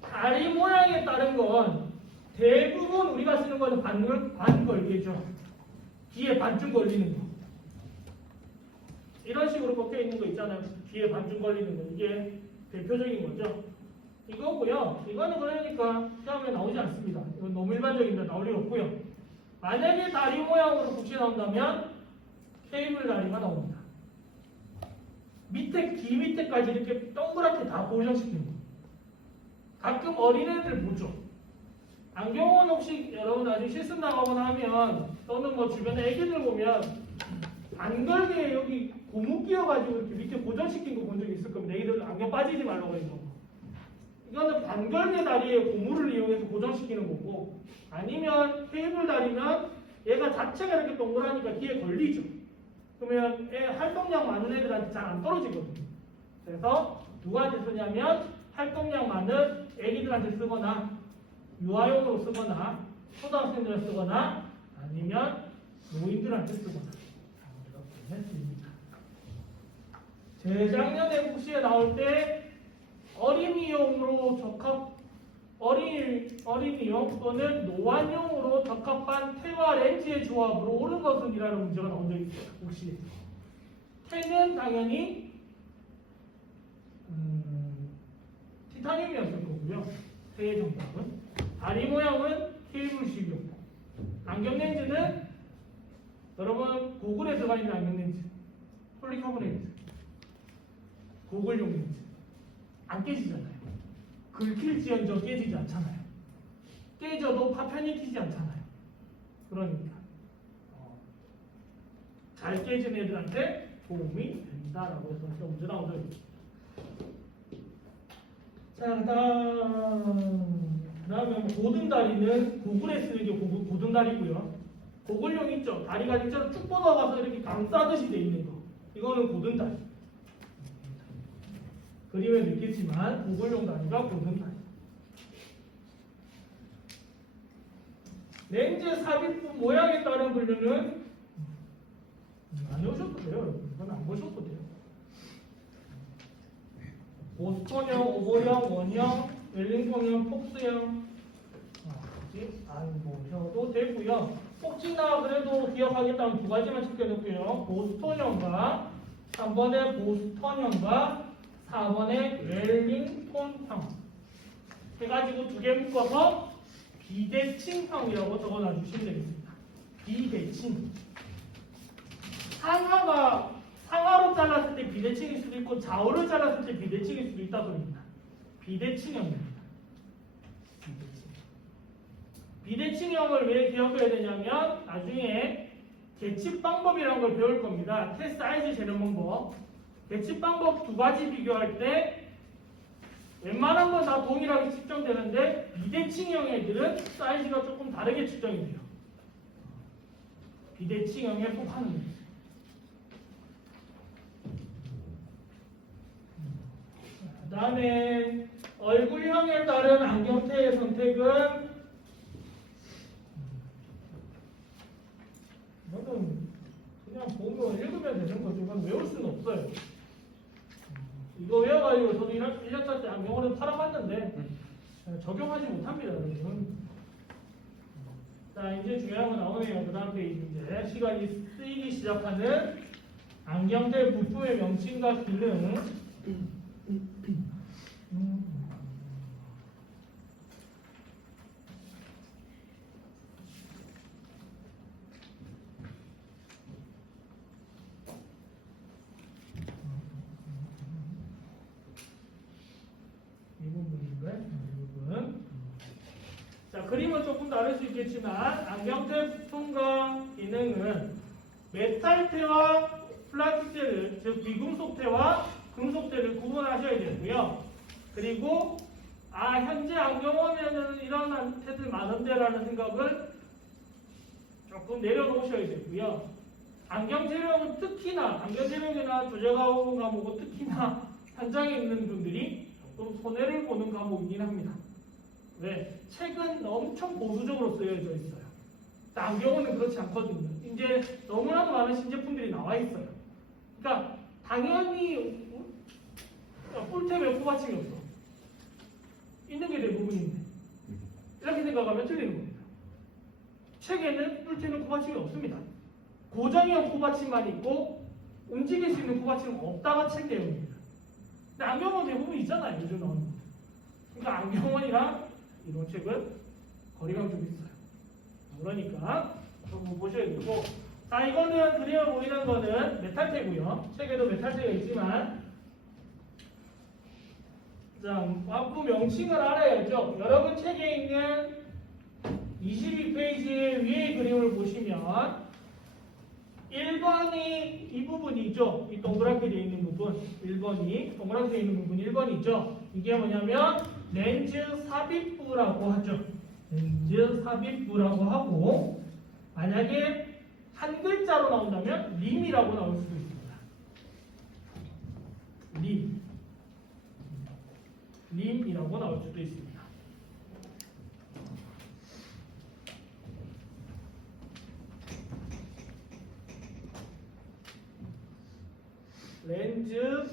다리 모양에 따른 건 대부분 우리가 쓰는 거는 반걸개죠. 뒤에 반쯤 걸리는 거. 이런 식으로 꺾여 있는 거 있잖아요. 뒤에 반중 걸리는 거. 이게 대표적인 거죠. 이거고요. 이거는 그러니까 시험에 나오지 않습니다. 이건 너무 일반적인데 나올 일 없고요. 만약에 다리 모양으로 국시 나온다면 케이블 다리가 나옵니다. 밑에 귀 밑에까지 이렇게 동그랗게 다 고정시키는 거. 가끔 어린애들 보죠. 안경원 혹시 여러분 나중에 실습 나가거나 하면 또는 뭐 주변에 애기들 보면 안걸게 여기 고무 끼워가지고 이렇게 밑에 고정시킨 거 본 적 있을 겁니다. 애기들 안경 빠지지 말라고 해서. 이거는 반걸개 다리에 고무를 이용해서 고정시키는 거고, 아니면 케이블 다리면 얘가 자체가 이렇게 동그라니까 뒤에 걸리죠. 그러면 애 활동량 많은 애들한테 잘 안 떨어지거든요. 그래서 누구한테 쓰냐면 활동량 많은 애기들한테 쓰거나 유아용으로 쓰거나 초등학생들한테 쓰거나 아니면 노인들한테 쓰거나 이렇게 씁니다. 재작년에 국시에 나올 때 어린이용으로 적합 어린이용 또는 노안용으로 적합한 태와 렌즈의 조합으로 옳은 것은 이라는 문제가 나온 적이 있어요. 혹시 태는 당연히 티타늄이었을 거고요. 태의 정답은 다리 모양은 케이블식이었고 안경 렌즈는 여러분 고글에 들어가 있는 안경 렌즈 폴리카보네이트 고글용 렌즈 안 깨지잖아요. 긁힐지언정 깨지지 않잖아요. 깨져도 파편이 튀지 않잖아요. 그러니까 잘 깨진 애들한테 도움이 된다라고 해서 문제 나오죠. 자, 그다음에 고등다리는 고글에 쓰는 게 고등다리고요. 고글용 있죠. 다리가 진짜로 쭉 뻗어가서 이렇게 감싸듯이 돼 있는 거. 이거는 고등다리. 그림에 느끼지만 고글용 다리가 고등다리. 렌즈 삽입부 모양에 따른 분류는 안 오셔도 돼요. 여러분. 이건 안 보셔도 돼요. 보스턴형, 오버형, 원형, 웰링턴형, 폭스형 안 보셔도 되고요. 혹시나 그래도 기억하겠다면 두 가지만 챙겨놓고요. 보스턴형과 3번의 보스턴형과 4번의 웰링턴형 해가지고 두 개 묶어서 비대칭형이라고 적어놔 주시면 되겠습니다. 비대칭. 상하로 잘랐을 때 비대칭일 수도 있고 좌우로 잘랐을 때 비대칭일 수도 있다 그럽니다. 비대칭형입니다. 비대칭형을 왜 기억해야 되냐면 나중에 계측 방법이라는 걸 배울 겁니다. 테 사이즈 재련 방법. 계측 방법 두 가지 비교할 때 웬만한 건 다 동일하게 측정되는데 비대칭형 애들은 사이즈가 조금 다르게 측정이 돼요. 비대칭형에 속하는 애들. 그 다음에 얼굴형에 따른 안경테의 선택은 이거는 그냥 보면 읽으면 되는 거죠. 이건 외울 수는 없어요. 이거 외워가지고 저도 1년차 때 안경을 팔아봤는데 적용하지 못합니다. 여러분. 자 이제 중요한 거 나오네요. 그 다음 페이지 이제 시간이 쓰이기 시작하는 안경테 부품의 명칭과 기능. 이 부분인데 이 부분. 자 그림은 조금 다를 수 있겠지만 안경테 부품과 기능은 메탈테와 플라스틱테를 즉 비금속테와 금속테를 구분하셔야 되고요. 그리고 현재 안경원에는 이런 테들 많은데라는 생각을 조금 내려놓으셔야 되고요. 안경 재료는 특히나 안경 재료이나 조제과목 과목은 특히나 현장에 있는 분들이 좀 손해를 보는 과목이긴 합니다. 왜? 책은 엄청 보수적으로 쓰여져 있어요. 안경원은 그렇지 않거든요. 이제 너무나도 많은 신제품들이 나와 있어요. 그러니까 당연히 꿀템에 코받침이 없어. 있는 게 대부분인데 이렇게 생각하면 틀리는 겁니다. 책에는 꿀템에 코받침이 없습니다. 고정형 코받침만 있고 움직일 수 있는 코받침은 없다가 책 내용입니다. 근데 안경은 대부분 있잖아요. 요즘 나오는 거. 그러니까 안경원이랑 이런 책은 거리가 좀 있어요. 그러니까 한번 보셔야 되고, 자 이거는 그림에 보이는 거는 메탈테고요. 책에도 메탈테가 있지만, 자 완부 명칭을 알아야죠. 여러분 책에 있는 22페이지 위에 그림을 보시면 1번이 이 부분이죠. 이 동그랗게 되어 있는 부분 1번이 동그랗게 되어 있는 부분 1번이죠. 이게 뭐냐면 렌즈 삽입부라고 하죠. 렌즈 삽입부라고 하고, 만약에 한 글자로 나온다면 림이라고 나올 수도 있습니다. 림이라고 나올 수도 있습니다. 렌즈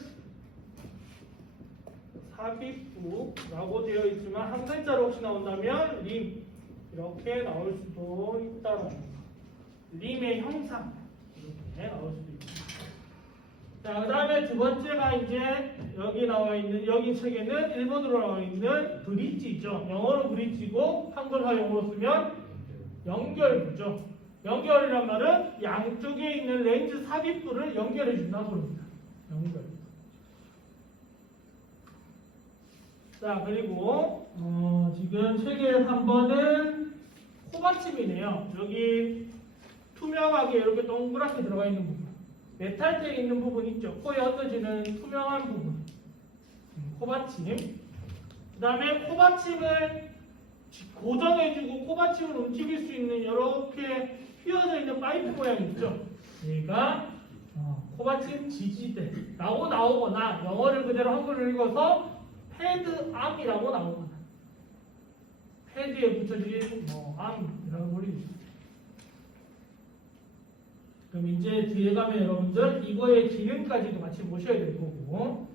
삽입부라고 되어 있지만 한 글자로 혹시 나온다면 림 이렇게 나올 수도 있다는 거. 림의 형상 이렇게 나올 수도 있습니다. 자, 그 다음에 두 번째가 이제 여기 나와 있는, 여기 책에는 1번으로 나와 있는 브릿지죠. 영어로 브릿지고 한글화용어로 쓰면 연결부죠. 연결이란 말은 양쪽에 있는 렌즈 삽입부를 연결해 준다는 겁니다. 연결. 자, 그리고 지금 책의 3번은 코받침이네요. 여기 투명하게 이렇게 동그랗게 들어가 있는 부분, 메탈테에 있는 부분 있죠. 코에 얹어지는 투명한 부분, 코받침. 그 다음에 코받침을 고정해주고 코받침을 움직일 수 있는 이렇게 휘어져 있는 파이프 모양 있죠. 얘가 코받침 지지대라고 나오거나, 영어를 그대로 한글로 읽어서 패드암이라고 나오거나, 패드에 붙여진 암이라고 불리죠. 그럼 이제 뒤에 가면 여러분들 이거의 기능까지도 같이 보셔야 될 거고,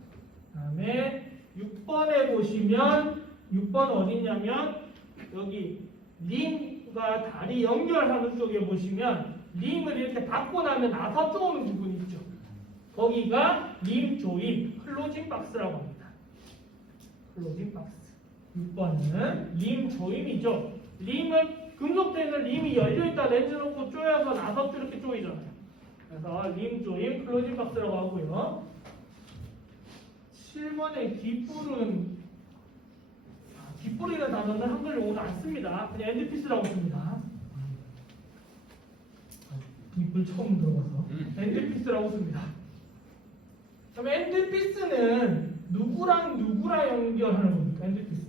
그 다음에 6번에 보시면 6번 어디냐면 여기 림과 다리 연결하는 쪽에 보시면 림을 이렇게 닫고 나면 나사 쪼는 부분이 있죠. 거기가 림 조임 클로징 박스라고 합니다. 클로징 박스. 6번은 림 조임이죠. 림은 금속대는 림이 열려있다 렌즈 놓고 쪼여서 나사도 이렇게 쪼이잖아요. 그래서 림 조임 클로징 박스라고 하고요. 7번의 뒷불이라는 단어는 한글 용어는 안 씁니다. 그냥 엔드피스라고 씁니다. 뒷불 처음 들어봐서 엔드피스라고 씁니다. 그럼 엔드피스는 누구랑 연결하는 겁니까? 엔드피스는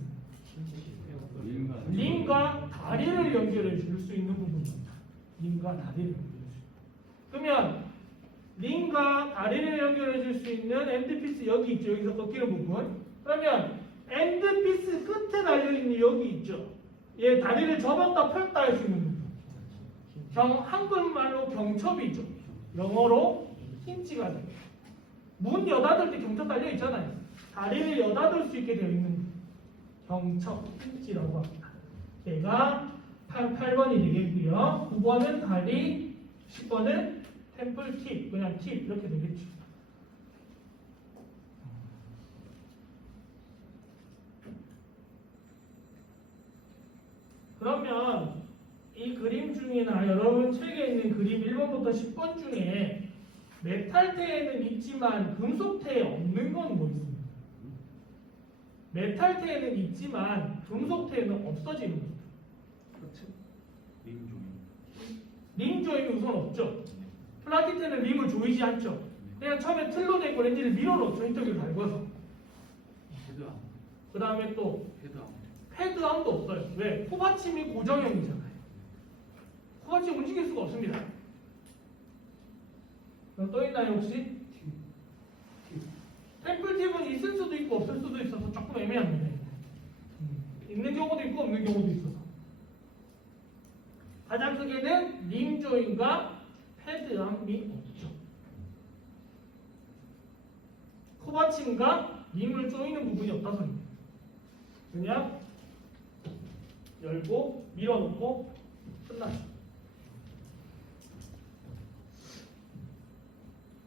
림과 다리를 연결해 줄 수 있는 부분입니다. 림과 다리를 연결해 줄 수 있는. 그러면 림과 다리를 연결해 줄 수 있는 엔드피스 여기 있죠. 여기서 꺾이는 부분. 그러면 엔드피스 끝에 달려있는 여기 있죠. 얘 다리를 접었다 폈다 할 수 있는 부분. 한글말로 경첩이죠. 영어로 힌지가 돼요. 문 여닫을 때 경첩 달려 있잖아요. 다리를 여닫을 수 있게 되어 있는 경첩, 힌지라고 합니다. 얘가 8번이 되겠고요. 9번은 다리, 10번은 템플 팁, 그냥 팁 이렇게 되겠죠. 그러면 이 그림 중이나 여러분 책에 있는 그림 1번부터 10번 중에 메탈테에는 있지만 금속테에 없는 건 뭐 있습니까? 메탈테에는 있지만 금속테에는 없어지는 겁니다. 그렇죠. 림 조임. 림 조임이 우선 없죠. 플라티테는 림을 조이지 않죠. 그냥 처음에 틀로 된 렌즈를 밀어놓죠. 인터뷰를 달궈서. 패드암. 그 다음에 또 패드암. 패드암도 없어요. 왜? 코받침이 고정형이잖아요. 코받침 움직일 수가 없습니다. 그럼 또 있나요 혹시? 템플팁은 있을 수도 있고 없을 수도 있어서 조금 애매합니다. 있는 경우도 있고 없는 경우도 있어서. 가장 크게는 림 조임과 패드암이 없죠. 코받침과 림을 조이는 부분이 없다는 소리입니다. 그냥 열고 밀어놓고 끝나죠.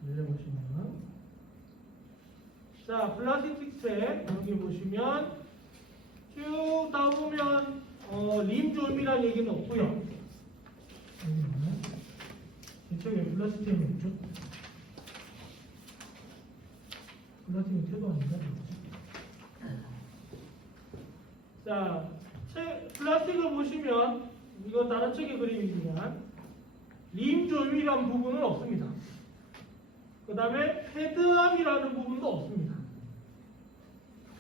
내려보시면 자 플라스틱 책 여기 보시면 쭉 다 보면 림조임이라는 얘기는 없고요. 이 책에 플라스틱이 없죠? 플라스틱이 태도 아닌가? 자, 플라스틱을 보시면 이거 다른 책의 그림이지만 림조임이라는 부분은 없습니다. 그 다음에 헤드암이라는 부분도 없습니다.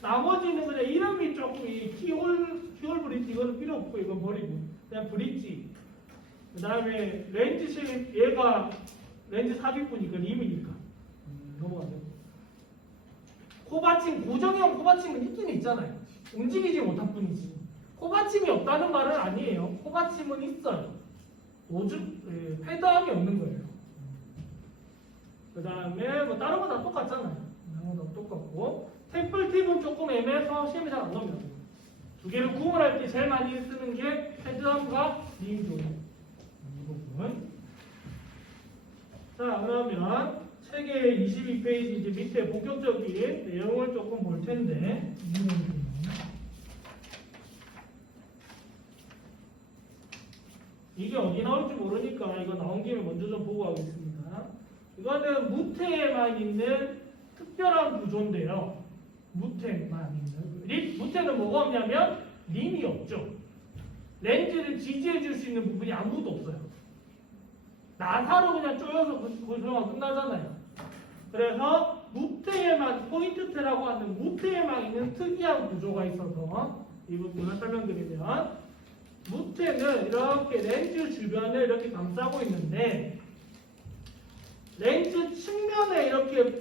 나머지는 그냥 이름이 조금 이 키홀 브릿지 이거는 필요 없고 이건 버리고 그냥 브릿지. 그 다음에 렌즈 쉐입 얘가 렌즈 삽입부니까 림이니까 넘어가죠. 코받침 고정형 코받침은 있긴 있잖아요. 움직이지 못할 뿐이지. 코받침이 없다는 말은 아니에요. 코받침은 있어요. 패드함이 없는 거예요. 그 다음에 뭐 다른 건 다 똑같잖아요. 다른 건 다 똑같고 템플 팁은 조금 애매해서 시험에 잘 안 나옵니다. 두 개를 구분할 때 제일 많이 쓰는 게 패드함과 림조 이 부분. 자 그러면 책의 22페이지 이제 밑에 본격적인 내용을 조금 볼 텐데 이게 어디 나올지 모르니까 이거 나온 김에 먼저 좀 보고 가겠습니다. 이거는 무태에만 있는 특별한 구조인데요. 무태만 있는. 무태는 뭐가 없냐면 림이 없죠. 렌즈를 지지해 줄 수 있는 부분이 아무것도 없어요. 나사로 그냥 쪼여서 구조가 끝나잖아요. 그래서 무태에만 포인트테라고 하는 무태에만 있는 특이한 구조가 있어서 이 부분을 설명드리면 무태는 이렇게 렌즈 주변을 이렇게 감싸고 있는데 렌즈 측면에 이렇게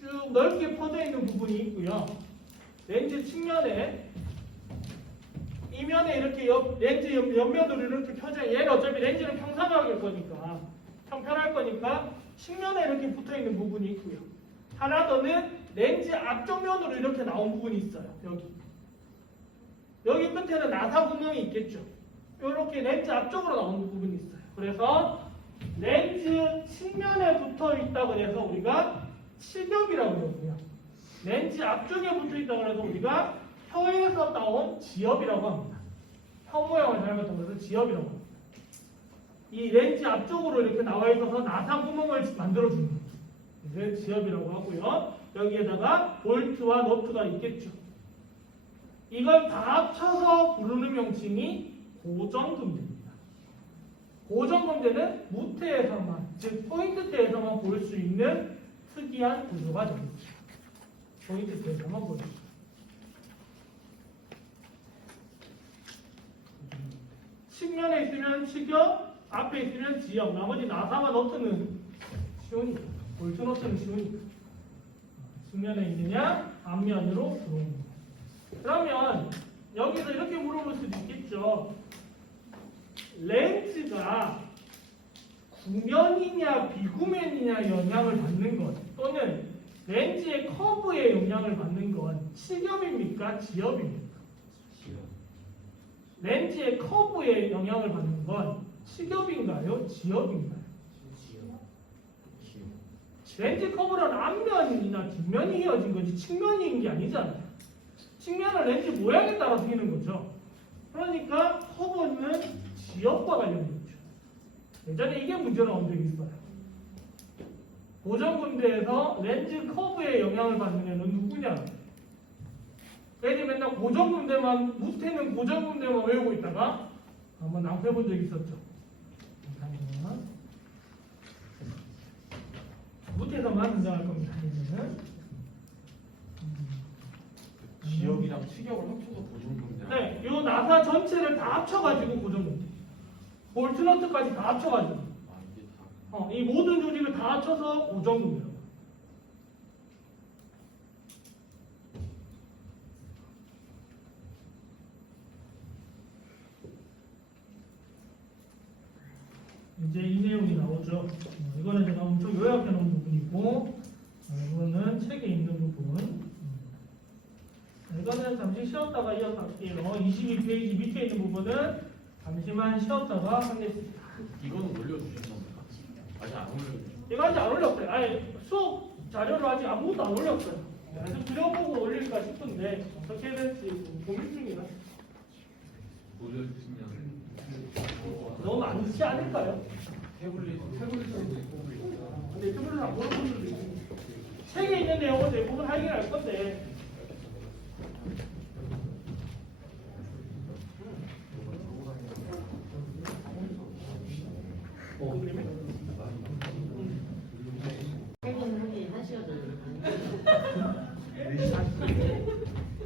쭉 넓게 퍼져 있는 부분이 있고요. 렌즈 측면에 이면에 이렇게 렌즈 옆면으로 이렇게 펴져 얘는 어차피 렌즈는 평상하게 할 거니까 평평할 거니까 측면에 이렇게 붙어 있는 부분이 있고요. 하나 더는 렌즈 앞쪽 면으로 이렇게 나온 부분이 있어요. 여기 끝에는 나사 구멍이 있겠죠. 이렇게 렌즈 앞쪽으로 나오는 부분이 있어요. 그래서 렌즈 측면에 붙어 있다 그래서 우리가 치겹이라고 그러고요. 렌즈 앞쪽에 붙어 있다 그래서 우리가 혀에서 나온 지엽이라고 합니다. 혀 모양을 닮았다고 해서 지엽이라고 합니다. 이 렌즈 앞쪽으로 이렇게 나와 있어서 나사 구멍을 만들어주는 거죠. 이제 지엽이라고 하고요. 여기에다가 볼트와 너트가 있겠죠. 이걸 다 합쳐서 부르는 명칭이 고정금대입니다. 고정금대는 무태에서만, 즉 포인트대에서만 볼 수 있는 특이한 구조가 되겠습니다. 포인트대에서만 볼 수 있습니다. 측면에 있으면 치겹, 앞에 있으면 지엽, 나머지 나사와 너트는 쉬우니까, 볼트 너트는 쉬우니까. 측면에 있느냐, 앞면으로 들어오는 거. 그러면 여기서 이렇게 물어볼 수도 있겠죠. 렌즈가 구면이냐 비구면이냐 영향을 받는 것 또는 렌즈의 커브에 영향을 받는 건 치겹입니까? 지엽입니까? 렌즈의 커브에 영향을 받는 건 치겹인가요? 지엽인가요? 렌즈 커브는 앞면이나 뒷면이 이어진 거지 측면인 게 아니잖아요. 측면은 렌즈 모양에 따라서 휘는 거죠. 그러니까 커브는 지엽과 관련이 있죠. 예전에 이게 문제 나온 적이 있어요. 고정군대에서 렌즈 커브에 영향을 받는 애는 누구냐? 애들이 맨날 고정군대만, 무태는 고정군대만 외우고 있다가 한번 낭패본 적이 있었죠. 무태에서만 등장할 겁니다. 이제는. 지역이랑 치격을 합쳐서 고정금대. 네, 이 나사 전체를 다 합쳐가지고 고정금대. 볼트너트까지 다 합쳐가지고. 이게 다. 이 모든 조직을 다 합쳐서 고정금대라고. 이제 이 내용이 나오죠. 이거는 제가 엄청 요약해 놓은 부분이고, 이거는 책에 있는 부분. 이거는 잠시 쉬었다가 이어서 할게요. 22페이지 밑에 있는 부분은 잠시만 쉬었다가 하겠습니다. 이거는 올려주신 겁니까? 아직 안 올려주신 이거 아직 안 올렸어요. 아예 수업 자료를 아직 아무것도 안 올렸어요. 그래서 그려보고 올릴까 싶은데 어떻게 해야 될지 고민 중이라. 올려주시면 너무 많지 않을까요? 태블릿으로 있고 근데 그분은 안 보는 분들도 있고 책에 있는 내용은 대부분 하긴 할 건데 그림에?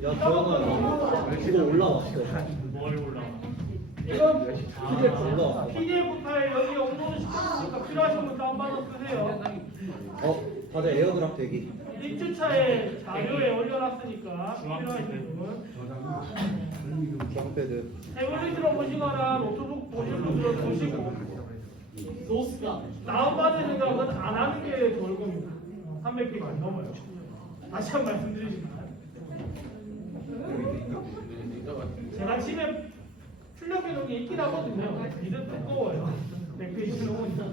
야, 저거는 이거 올라왔어. 뭘 올라? 이건 PDF 올라왔어. PDF 파일 여기 업로드 시켰으니까 필요하신 분 다운받아 쓰세요. 다들 에어드랍 대기. 1주차에 자료에 올려놨으니까 필요하신 분은 정패드. 태블릿으로 보시거나 노트북 보실 분들은 보시고 다운받을 생각은 안 하는 게 좋을 겁니다. 300개가 안 넘어요. 다시 한 번 말씀드리지만 제가 집에 출력 해놓은 게 있긴 하거든요. 이름 두꺼워요. 100페이지 넘으니까.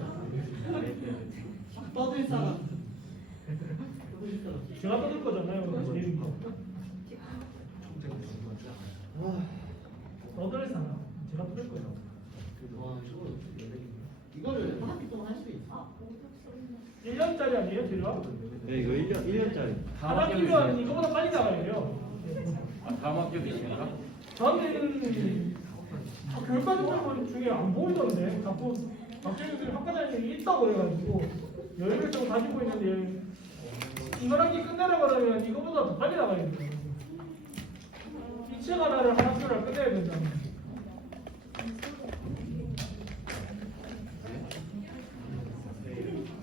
떠들 사람. 제가 떠들 거잖아요. 떠들 사람. 제가 떠들 거죠. 와, 이거를 한 학기 동안 할 수 있어. 1년짜리 아니에요, 재료가? 네, 이거 1년짜리. 한 학기면 이거보다 빨리 나가야 돼요. 다음 학기도 있습니까? 저는 교육과정들 중에 안 보이던데 자꾸 박정희들이 학과장님이 있다고 해가지고 여유를 좀 가지고 있는데 이번 학기 끝내려 그러면 이거보다 더 빨리 나가야 돼요. 이체 하나를 한 학기를 끝내야 된다면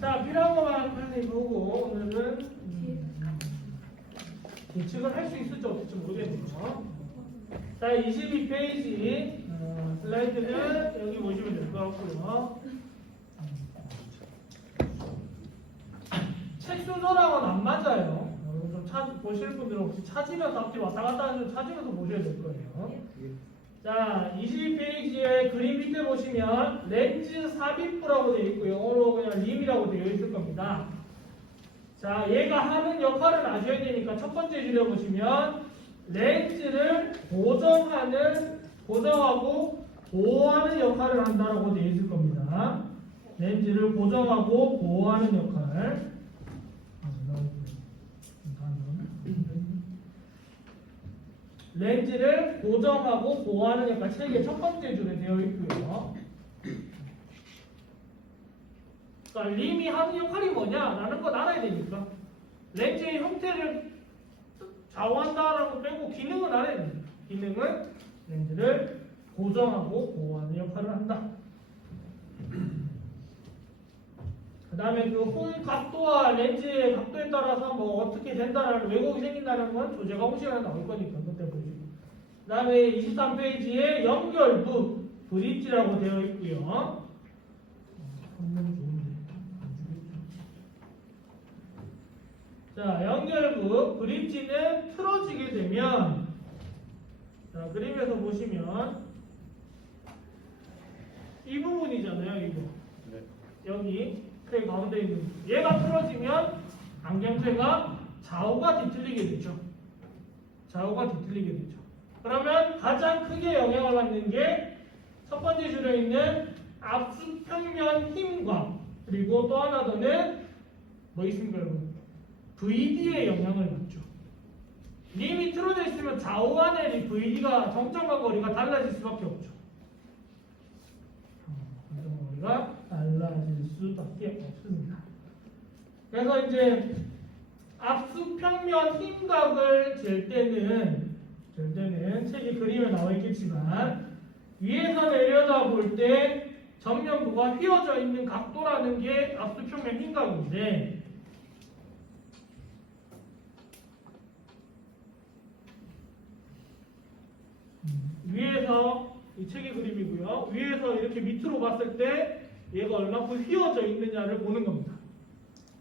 자 필요한 것만 빨리 보고 오늘은 예측을 할 수 있을지 어떨지 모르겠네요. 자, 22페이지 슬라이드는 여기 보시면 될 것 같고요. 책 순서랑은 안 맞아요. 좀 보실 분들은 혹시 찾으면서 앞뒤 왔다 갔다 하는 좀 찾으면서 보셔야 될 거예요. 자, 22페이지에 그림 밑에 보시면 렌즈 삽입부라고 되어 있고 영어로 그냥 림이라고 되어 있을 겁니다. 자, 얘가 하는 역할을 아셔야 되니까 첫 번째 줄에 보시면 렌즈를 고정하고 보호하는 역할을 한다라고 되어 있을 겁니다. 렌즈를 고정하고 보호하는 역할. 렌즈를 고정하고 보호하는 역할 책의 첫 번째 줄에 되어 있고요. 그러니까 림이 하는 역할이 뭐냐라는 건 알아야 되니까 렌즈의 형태를 좌우한다라고 빼고 기능은 알아야 됩니다. 기능은 렌즈를 고정하고 보호하는 역할을 한다. 그 다음에 그 홈 각도와 렌즈의 각도에 따라서 뭐 어떻게 된다라는 왜곡이 생긴다는 건 조제 과목 시간에 나올 거니까 그때 보시고. 그 다음에 23페이지에 연결부 브릿지라고 되어 있고요. 자, 연결부 브릿지는 틀어지게 되면 자, 그림에서 보시면 이 부분이잖아요, 이거. 여기 그 가운데 있는 얘가 틀어지면 안경테가 좌우가 뒤틀리게 되죠. 좌우가 뒤틀리게 되죠. 그러면 가장 크게 영향을 받는 게 첫 번째 줄에 있는 압수평면 힘과 그리고 또 하나 더는 뭐 있습니까, 여러분? VD의 영향을 받죠. 림이 틀어져 있으면 좌우 간의 VD가 정점과 거리가 달라질 수밖에 없죠. 정점과 거리가 달라질 수밖에 없습니다. 그래서 이제 압수평면 힘각을 잴 때는 책이 그림에 나와 있겠지만 위에서 내려다 볼 때 전면부가 휘어져 있는 각도라는 게 압수평면 힘각인데 위에서 이 책의 그림이고요. 위에서 이렇게 밑으로 봤을 때 얘가 얼마큼 휘어져 있느냐를 보는 겁니다.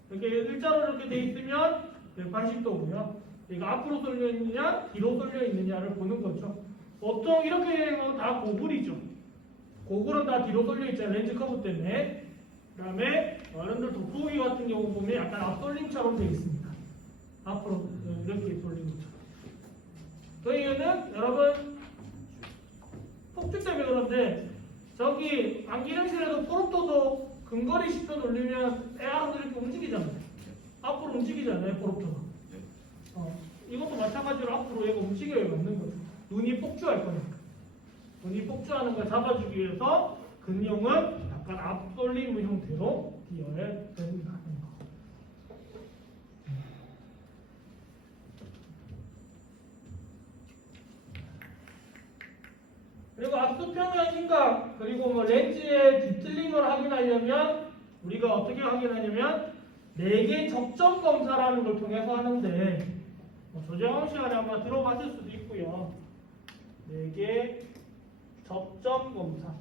이렇게 일자로 이렇게 돼 있으면 180도고요. 얘가 앞으로 쏠려 있느냐, 뒤로 쏠려 있느냐를 보는 거죠. 보통 이렇게 되면 다 고글이죠. 고글은 다 뒤로 쏠려 있잖아요. 렌즈 커브 때문에. 그다음에 어른들 돋보기 같은 경우 보면 약간 앞돌림처럼 되어 있습니다. 앞으로 이렇게 돌리는 것처럼. 그 이유는 여러분 폭주 때문에 그런데 저기 안기령실에도 포롭터도 근거리 시켜 돌리면 애하고 이렇게 움직이잖아요. 앞으로 움직이잖아요, 포롭터가. 이것도 마찬가지로 앞으로 얘가 움직여야 맞는 거죠. 눈이 폭주할 거니까. 눈이 폭주하는 걸 잡아주기 위해서 근용은 약간 앞돌림 형태로 띄어야 된다. 그리고 앞수평면 심각 그리고 뭐 렌즈의 뒤틀림을 확인하려면 우리가 어떻게 확인하냐면 4개 접점 검사라는 걸 통해서 하는데 조정원 시간에 아마 들어봤을 수도 있고요. 4개 접점 검사.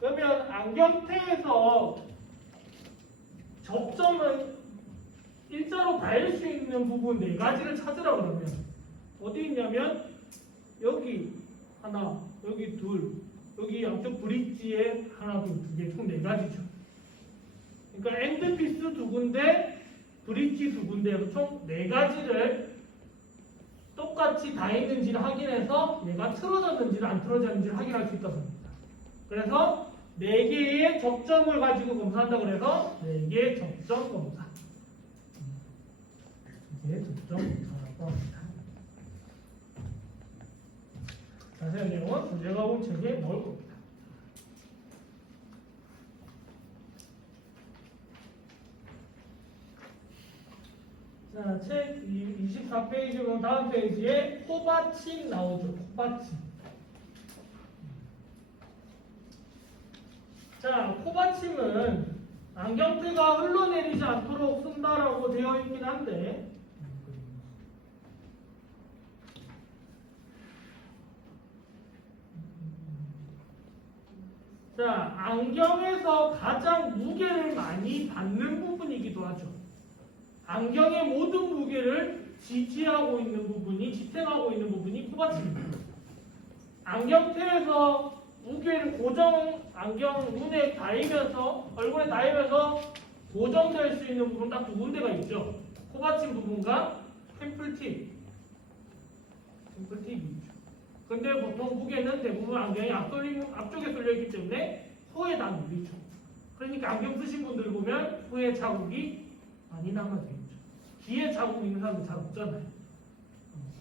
그러면 안경테에서 접점은 일자로 닿을 수 있는 부분 4가지를 찾으라 그러면 어디 있냐면 여기 하나, 여기 둘, 여기 양쪽 브릿지에 하나, 둘, 두 개, 총 4가지죠. 그러니까 엔드피스 2군데, 브릿지 2군데에서 총 4가지를 똑같이 다 있는지를 확인해서 얘가 틀어졌는지를 안 틀어졌는지를 확인할 수 있다고 합니다. 그래서 4개의 접점을 가지고 검사한다고 해서 4개의 접점 검사. 4개의 접점 검사라고 합니다. 자세한 내용은 교재가 본 책에 나올 겁니다. 자, 책 24페이지 다음 페이지에 코받침 나오죠. 코받침. 자, 코받침은 안경테가 흘러내리지 않도록 쓴다라고 되어 있긴 한데 자, 안경에서 가장 무게를 많이 받는 부분이기도 하죠. 안경의 모든 무게를 지지하고 있는 부분이, 지탱하고 있는 부분이 코받침입니다. 안경테에서 무게를 안경 눈에 닿으면서, 얼굴에 닿으면서 고정될 수 있는 부분 딱 2군데가 있죠. 코받침 부분과 템플팁이 있죠. 근데 보통 무게는 대부분 안경이 앞쪽에 쏠려있기 때문에 혀에 다 눌리죠. 그러니까 안경 쓰신 분들 보면 혀에 자국이 많이 남아져 있죠. 귀에 자국 있는 사람들 잘 없잖아요.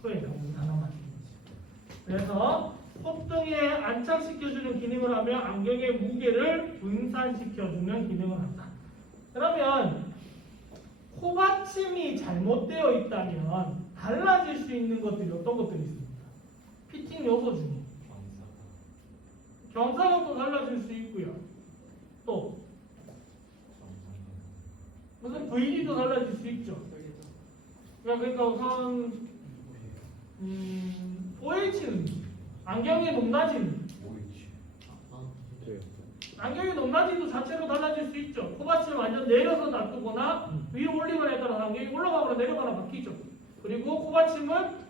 혀에 자국이 다 남아져 있죠. 그래서 콧등에 안착시켜주는 기능을 하며 안경의 무게를 분산시켜주는 기능을 한다. 그러면 코받침이 잘못되어 있다면 달라질 수 있는 것들이 어떤 것들이 있습니까? 피팅 요소 중에 경사각도 달라질 수 있고요. 또 무슨 VD도 달라질 수 있죠. 그러니까 우선 OH는 안경의 높낮이는 안경의 높낮이도 자체로 달라질 수 있죠. 코받침을 완전 내려서 놔두거나 위로 올리거나에 따라서 안경이 올라가거나 내려가거나 바뀌죠. 그리고 코받침을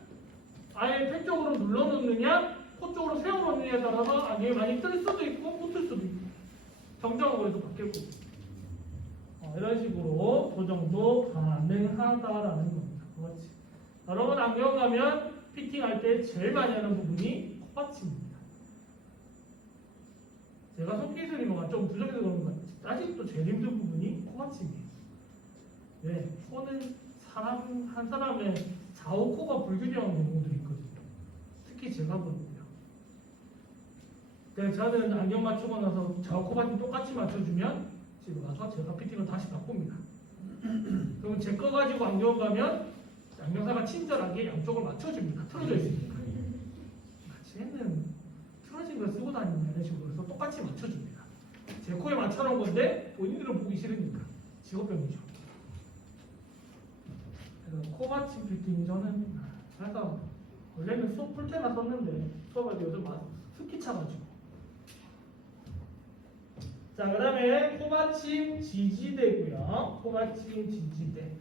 아예 폐 쪽으로 눌러놓느냐, 코 쪽으로 세워놓느냐에 따라서 안경이 많이 뜰 수도 있고 붙을 수도 있고 정정하고 해서 바뀔 거고 이런 식으로 조정도 가능하다라는 겁니다. 코받침. 여러분 안경 가면 피팅할 때 제일 많이 하는 부분이 코받침입니다. 제가 손기술이 좀 부족해서 그런 것 같아요. 아직도 제일 힘든 부분이 코받침이에요. 왜? 코는 한 사람의 좌우 코가 불균형한 경우들이 있거든요. 특히 제가 보는요. 저는 안경 맞추고 나서 좌우 코받침 똑같이 맞춰주면 집에 가서 제가 피팅을 다시 바꿉니다. 그러면 제 거 가지고 안경 가면 안경사가 친절하게 양쪽을 맞춰줍니다. 틀어져 있으니까. 쟤는 틀어진 걸 쓰고 다니는 이런 식으로 해서 똑같이 맞춰줍니다. 제 코에 맞춰놓은 건데 본인들은 보기 싫으니까 직업병이죠. 그래서 코받침 피팅 저는 그래서 원래는 수업 풀 때나 썼는데 수업할 때 요즘 습기 차가지고. 자, 그 다음에 코받침 지지대고요. 코받침 지지대.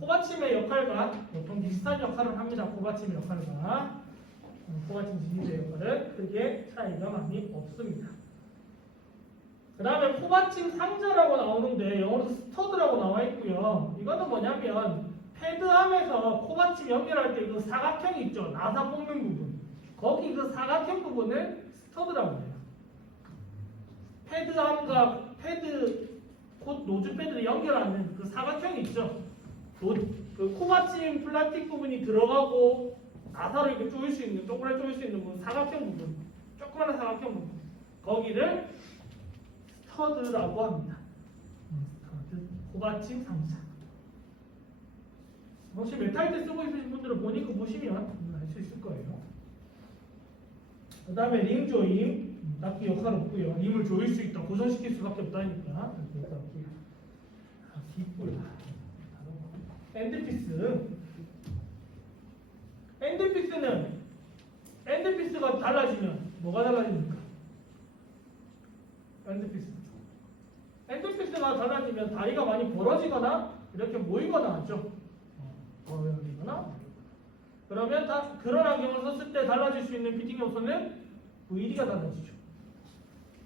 코받침의 역할과 보통 비슷한 역할을 합니다. 코받침의 역할과 코받침 지지대 역할은 크게 차이가 많이 없습니다. 그 다음에 코받침 상자라고 나오는데 영어로 스터드라고 나와 있고요. 이거는 뭐냐면 패드함에서 코받침 연결할 때 그 사각형 있죠. 나사 뽑는 부분. 거기 그 사각형 부분을 스터드라고 해요. 패드함과 패드 노즐 패드를 연결하는 그 사각형이 있죠. 그 코받침 플라스틱 부분이 들어가고 나사를 이렇게 조일 수 있는, 쪼그라 조일 수 있는 부분, 사각형 부분, 조그마한 사각형 부분. 거기를 스터드라고 합니다. 스터드, 코받침 상자. 혹시 메탈 때 쓰고 있으신 분들은 보니까 보시면 알 수 있을 거예요. 그 다음에 림 조임, 딱히 역할 없고요. 림을 조일 수 있다, 고정시킬 수밖에 없다니까. 역할 없고요. 뒷볼. 엔드피스. 엔드피스가 달라지면 뭐가 달라집니까? 엔드피스가 달라지면 다리가 많이 벌어지거나 이렇게 모이거나 하죠. 벌어지거나. 그러면 그런 안경을 썼을 때 달라질 수 있는 피팅 요소는 VD가 달라지죠.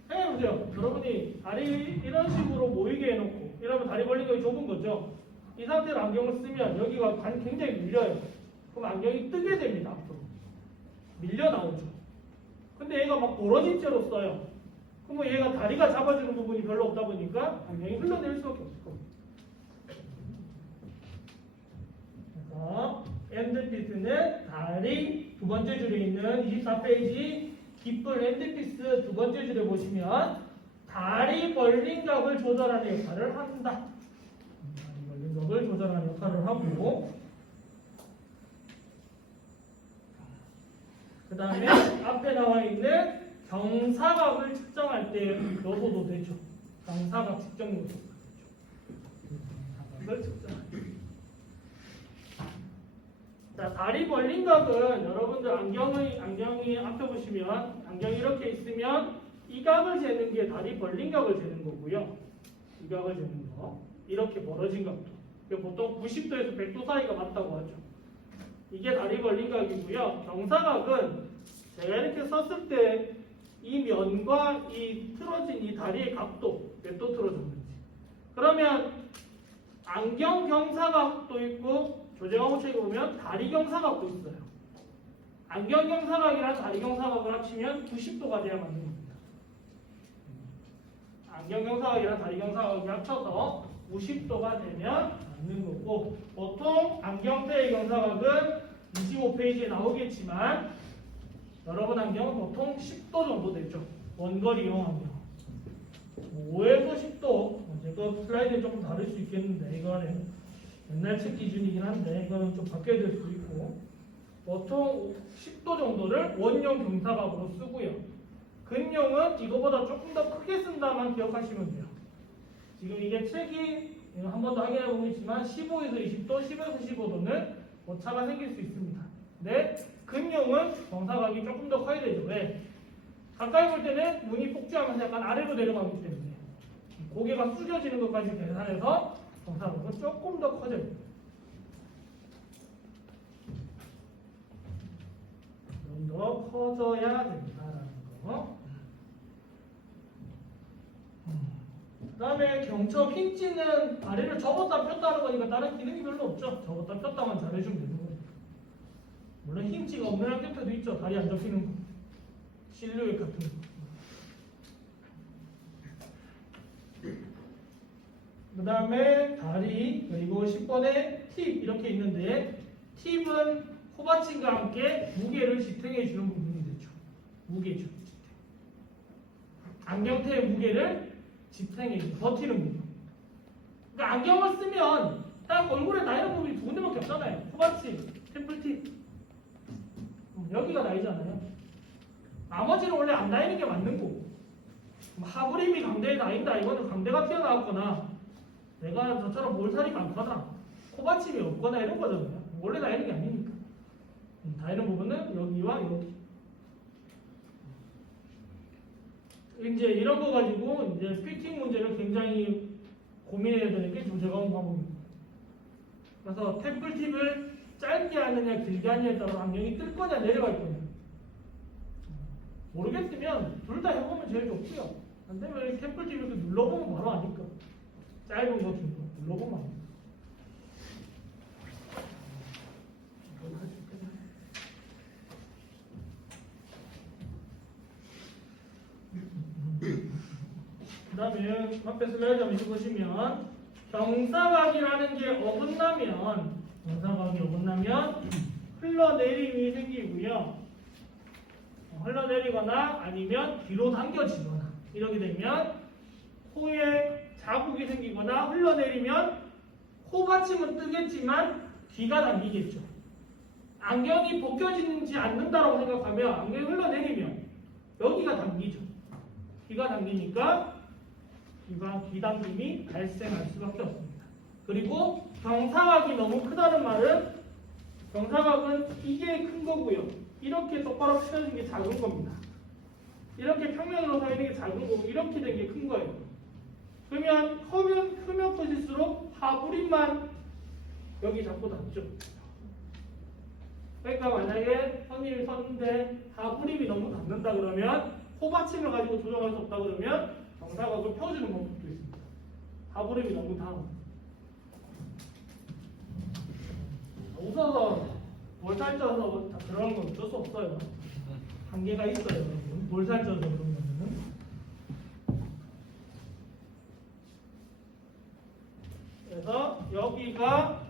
생각해보세요. 여러분이 다리 이런 식으로 모이게 해놓고 이러면 다리 벌리기가 좁은 거죠. 이 상태로 안경을 쓰면 여기가 굉장히 밀려요. 그럼 안경이 뜨게 됩니다. 앞으로 밀려 나오죠. 근데 얘가 막 벌어진 채로 써요. 그럼 얘가 다리가 잡아주는 부분이 별로 없다 보니까 안경이 흘러내릴 수밖에 없을 겁니다. 그래서 엔드피스는 다리 두 번째 줄에 있는 24페이지 깃불 엔드피스 두 번째 줄에 보시면 다리 벌린 각을 조절하는 역할을 한다. 다리 벌린 각을 조절하는 역할을 하고, 그 다음에 앞에 나와 있는 경사각을 측정할 때 요소도 되죠. 경사각 측정 요소. 경사각을 측정할 때. 자, 다리 벌린 각은 여러분들 안경이 앞에 보시면 안경이 이렇게 있으면 이 각을 재는 게 다리 벌린 각을 재는 거고요. 이 각을 재는 거. 이렇게 벌어진 각도. 보통 90도에서 100도 사이가 맞다고 하죠. 이게 다리 벌린 각이고요. 경사각은 제가 이렇게 썼을 때 이 면과 이 틀어진 이 다리의 각도 몇 도 틀어졌는지. 그러면 안경 경사각도 있고 조제광호 책에 보면 다리 경사각도 있어요. 안경 경사각이랑 다리 경사각을 합치면 90도가 돼야 맞는 겁니다. 안경 경사각이랑 다리 경사각이 합쳐서 90도가 되면 맞는 거고, 보통 안경테의 경사각은 25페이지에 나오겠지만 여러분 안경은 보통 10도 정도 되죠. 원거리용 안경 5에서 10도. 제가 슬라이드는 조금 다를 수 있겠는데 이거는 옛날 책 기준이긴 한데 이거는 좀 바뀌어야 될 수도 있고, 보통 10도 정도를 원용 경사각으로 쓰고요. 근용은 이거보다 조금 더 크게 쓴다만 기억하시면 돼요. 지금 이게 책이 한 번 더 확인해 보겠지만 15에서 20도, 10에서 15도는 오차가 생길 수 있습니다. 근데 근용은 경사각이 조금 더 커야 되죠. 왜? 가까이 볼 때는 눈이 폭주하면서 약간 아래로 내려가기 때문에 고개가 숙여지는 것까지 계산해서 경사각은 조금 더 커져요. 좀 더 커져야 된다라는 거. 그 다음에 경첩 힌지는 다리를 접었다 폈다 하는 거니까 다른 기능이 별로 없죠. 접었다 폈다만 잘해주면 되는 거예요. 물론 힌지가 없는 안경테도 있죠. 다리 안 접히는 거. 실루엣 같은 거. 그 다음에 다리, 그리고 10번에 팁 이렇게 있는데, 팁은 코받침과 함께 무게를 지탱해 주는 부분이 되죠. 무게죠. 지탱. 안경테의 무게를 지탱해 주는, 버티는 부분. 그러니까 안경을 쓰면 딱 얼굴에 나이는 부분이 두 군데밖에 없잖아요. 코받침, 템플팁. 여기가 나이잖아요. 나머지는 원래 안 나이는 게 맞는 거고, 하부림이 강대에 나인다 이거는 강대가 튀어나왔거나 내가 저처럼 몰살이 많거나 코받침이 없거나 이런 거잖아요. 원래 나이는 게 아니니까. 나이는 부분은 여기와 여기. 이제 이런 거 가지고 이제 피팅 문제를 굉장히 고민해야 되는 게 조제광호 과목입니다. 그래서 템플팁을 짧게 하느냐 길게 하느냐에 따라 안경이 뜰 거냐 내려갈 거냐. 모르겠으면 둘 다 해보면 제일 좋고요. 안 되면 샘플 TV 이렇게 눌러보면 바로 아니까. 짧은 거, 긴 거. 눌러보면 아니까. 그 다음에 앞에 슬라이드 한번 보시면 경사각이라는 게 어긋나면 경사각이 어긋나면 흘러내림이 생기고요. 흘러내리거나 아니면 뒤로 당겨지거나 이렇게 되면 코에 자국이 생기거나 흘러내리면 코 받침은 뜨겠지만 귀가 당기겠죠. 안경이 벗겨지지 않는다고 생각하면 안경이 흘러내리면 여기가 당기죠. 귀가 당기니까 귀 당김이 발생할 수밖에 없습니다. 그리고 경사각이 너무 크다는 말은 경사각은 이게 큰 거고요. 이렇게 똑바로 펴진 게 작은 겁니다. 이렇게 평면으로 서 있는 게 작은 거고 이렇게 된 게 큰 거예요. 그러면 크면 커질수록 하부림만 여기 잡고 닿죠. 그러니까 만약에 선임이 섰는데 하부림이 너무 닿는다 그러면 코받침을 가지고 조정할 수 없다 그러면 경사각을 펴주는 방법도 있습니다. 하부림이 너무 닿아. 웃어서 볼살쪄서 다 그런 건 어쩔 수 없어요. 한계가 있어요. 볼살쪄서 그런 거는. 그래서 여기가